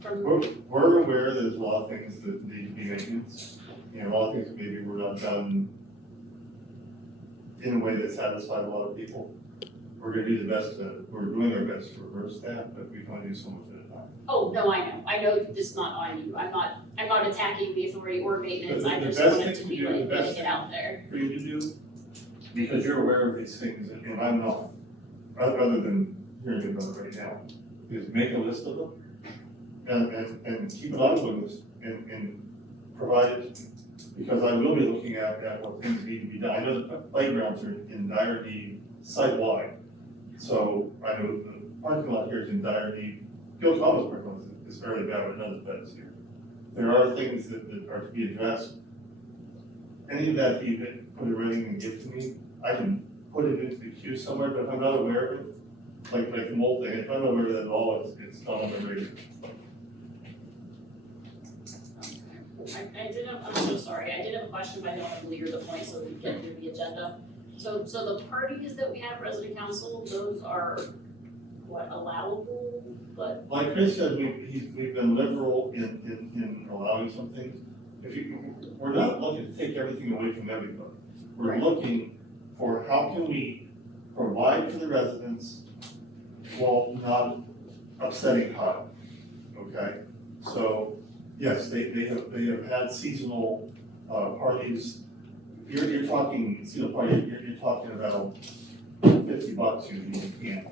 from. We're aware there's a lot of things that need to be maintenance, a lot of things that maybe were not done in a way that satisfied a lot of people. We're gonna do the best, we're doing our best to reverse that, but we can only do so much at a time. Oh, no, I know this is not on you, I'm not attacking the authority or maintenance, I The just best wanted thing to to be do, like, the best getting it out there. For you to do, because you're aware of these things, and I'm not, other than hearing about it right now, is make a list of them, and keep an ongoing list, and provide it, because I will be looking at what things need to be done. I know the playgrounds are in dire need site-wide, so I know the parking lot here is in dire need. Gil Thomas parking lot is fairly bad, but none of that is here. There are things that are to be addressed. Any of that, you can put it ready and give to me, I can put it into the queue somewhere, but if I'm not aware of it, like the mold thing, if I'm not aware of that at all, it's not on the radar. I did have, I'm so sorry, I did have a question, but I don't want to belabor the point, so we can get through the agenda. So the parties that we have resident council, those are what, allowable, but, Like Chris said, we've been liberal in allowing some things. We're not looking to take everything away from everybody. We're looking for how can we provide for the residents while not upsetting HUD, okay? So, yes, they have had seasonal parties. You're talking, seasonal party, you're talking about $50 usually, you can't.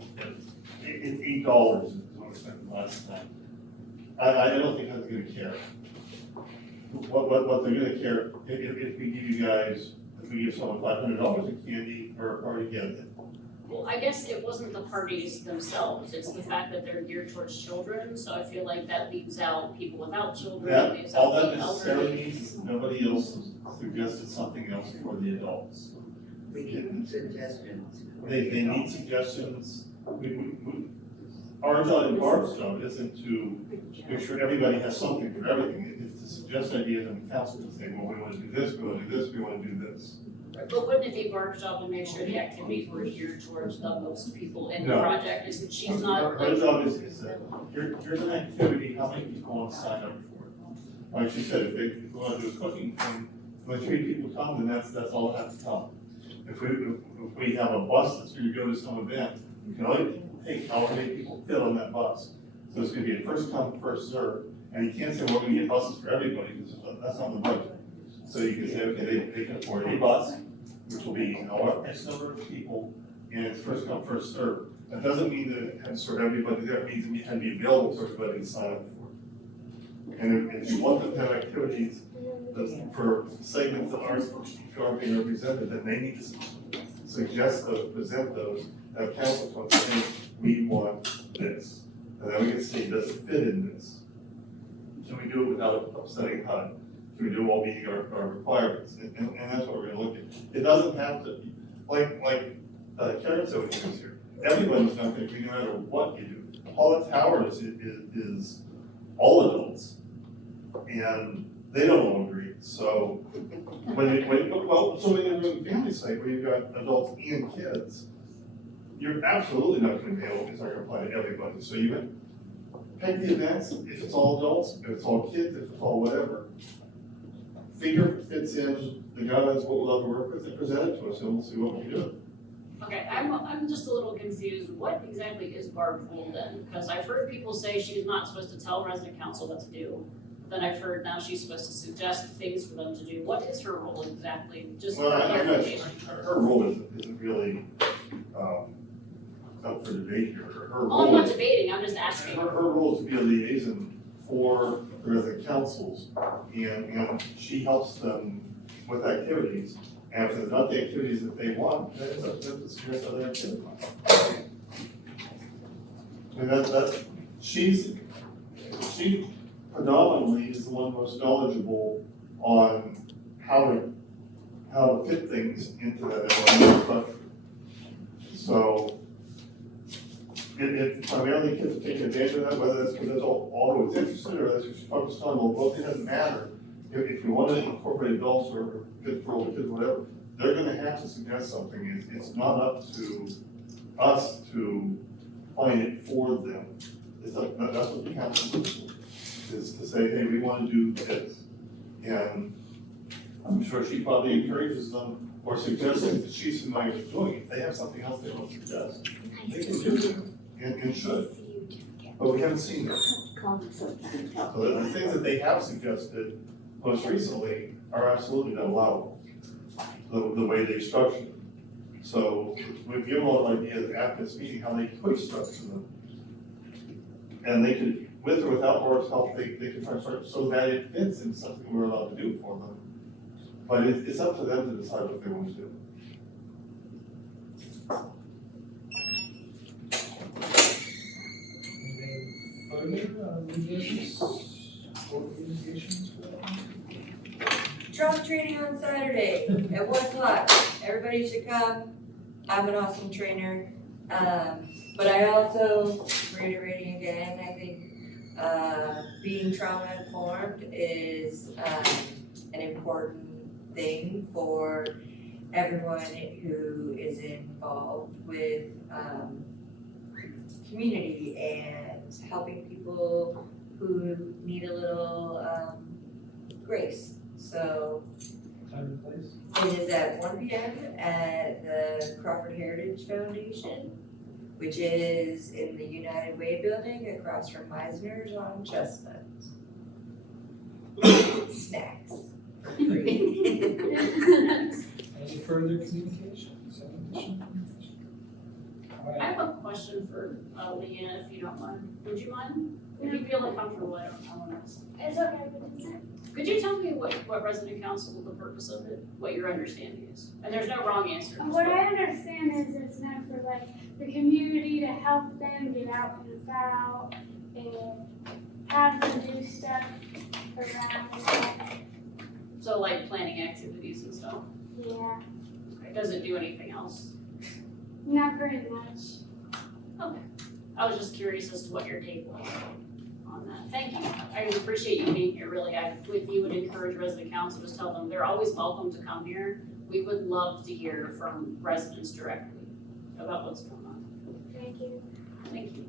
It's $8 is what I spent last time. I don't think HUD's gonna care. What they're gonna care, if we give you guys, if we give someone $500 in candy for a party, yeah. well, I guess it wasn't the parties themselves, it's the fact that they're geared towards children, so I feel like that leaves out people without children, That, leaves all out that the necessarily elderly. means, nobody else suggested something else for the adults. We can suggestions. They need suggestions. Our job and Barb's job isn't to make sure everybody has something for everything. It's to suggest ideas and the council to say, well, we wanna do this, we wanna do this, we wanna do this. But wouldn't it be Barb's job to make sure the activities were geared towards the most people in the No. project, is she's not Our like, job is that, here's an activity, how many people want to sign up for it? Like she said, if they wanna do a cooking thing, when 3 people come, then that's all that has to come. If we have a bus that's gonna go to some event, we can only take how many people fit on that bus. So it's gonna be a first come, first serve, and you can't say, we're gonna get buses for everybody, because that's not the budget. So you can say, okay, they can afford a bus, which will be however X number of people, and it's first come, first served. That doesn't mean that it has to serve everybody, that means it can be available to everybody to sign up for. And if you want them to have activities for segments that aren't being represented, then they need to suggest those, present those, have council come and say, we want this. And then we can see, does it fit in this? Can we do it without upsetting HUD? Can we do it while meeting our requirements? And that's what we're gonna look at. It doesn't have to, like Karen said when she was here, everyone's not gonna agree no matter what you do. Paula Towers is all adults, and they don't all agree. So so many of them family site where you've got adults and kids, you're absolutely not gonna be able, it's not gonna apply to everybody. So you pick the events, if it's all adults, if it's all kids, if it's all whatever. Figure if it fits in the guidelines, what we'll love to work with, and present it to us, and we'll see what we can do. Okay, I'm just a little confused. What exactly is Barb's role then? Because I've heard people say she's not supposed to tell resident council what to do. Then I've heard now she's supposed to suggest things for them to do. What is her role exactly? Just for Well, I know clarification. her role isn't really, up for debate here. Her Oh, I'm role not is, debating, I'm just asking. her role is to be a liaison for the resident councils, and she helps them with activities. And if it's not the activities that they want, then it's up to them to suggest other activities. I mean, she predominantly is the one most knowledgeable on how to fit things into that environmental structure. So, if primarily kids are taking advantage of that, whether that's because that's all who is interested, or that's just focused on, well, both, it doesn't matter. If you want to incorporate adults or kids for older kids, whatever, they're gonna have to suggest something. It's not up to us to find it for them. It's up, that's what the council is to say, hey, we want to do this. And I'm sure she probably encourages them or suggests that she's familiar with doing. If they have something else they want to suggest, they can do it and should. But we haven't seen it. So the things that they have suggested most recently are absolutely not allowable, the way they structure them. So we've given a lot of ideas at this meeting how they could structure them. And they could, with or without Laura's help, they could try to structure so that it fits in something we're allowed to do for them. But it's up to them to decide what they want to do. Anything further on new business or communications? Drum training on Saturday at 1 o'clock. Everybody should come. I'm an awesome trainer. But I also, reiterating again, I think being trauma informed is an important thing for everyone who is involved with community and helping people who need a little grace. So Time and place? it is at 1 p.m. at the Crawford Heritage Foundation, which is in the United Way building across from Meisner's on Chestnut. Snacks. Any further communications? Any additional communication? All I right. have a question for Leanne, if you don't mind. Would you mind? If you feel uncomfortable, I want to ask. It's okay, but it's not. Could you tell me what resident council, the purpose of it, what your understanding is? And there's no wrong answer. just What I understand is it's meant for like the community to help them get out and about and have them do stuff around. So like planning activities and stuff. Yeah, It doesn't do anything else. not very much. I was just curious as to what your take was on that. Thank you. I appreciate you being here, really. If you would encourage resident council, just tell them they're always welcome to come here. We would love to hear from residents directly about what's going on. Thank you. Thank you.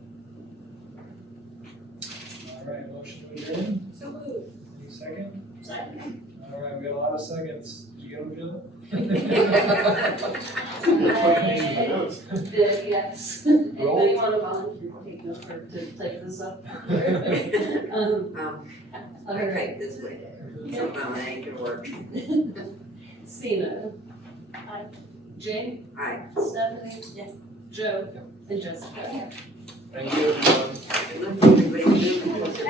All right, motion to adjourn. So moved. Any second? Second. All right, we got a lot of seconds. Did you get them, Jill? Yes. Anybody want to volunteer to take notes for work to type this up. I type this way, somehow it ain't gonna work. Sina. Aye. Jane. Aye. Stephanie. Yes. Joe. And Jessica. Thank you, everyone. It looks like everybody's moving.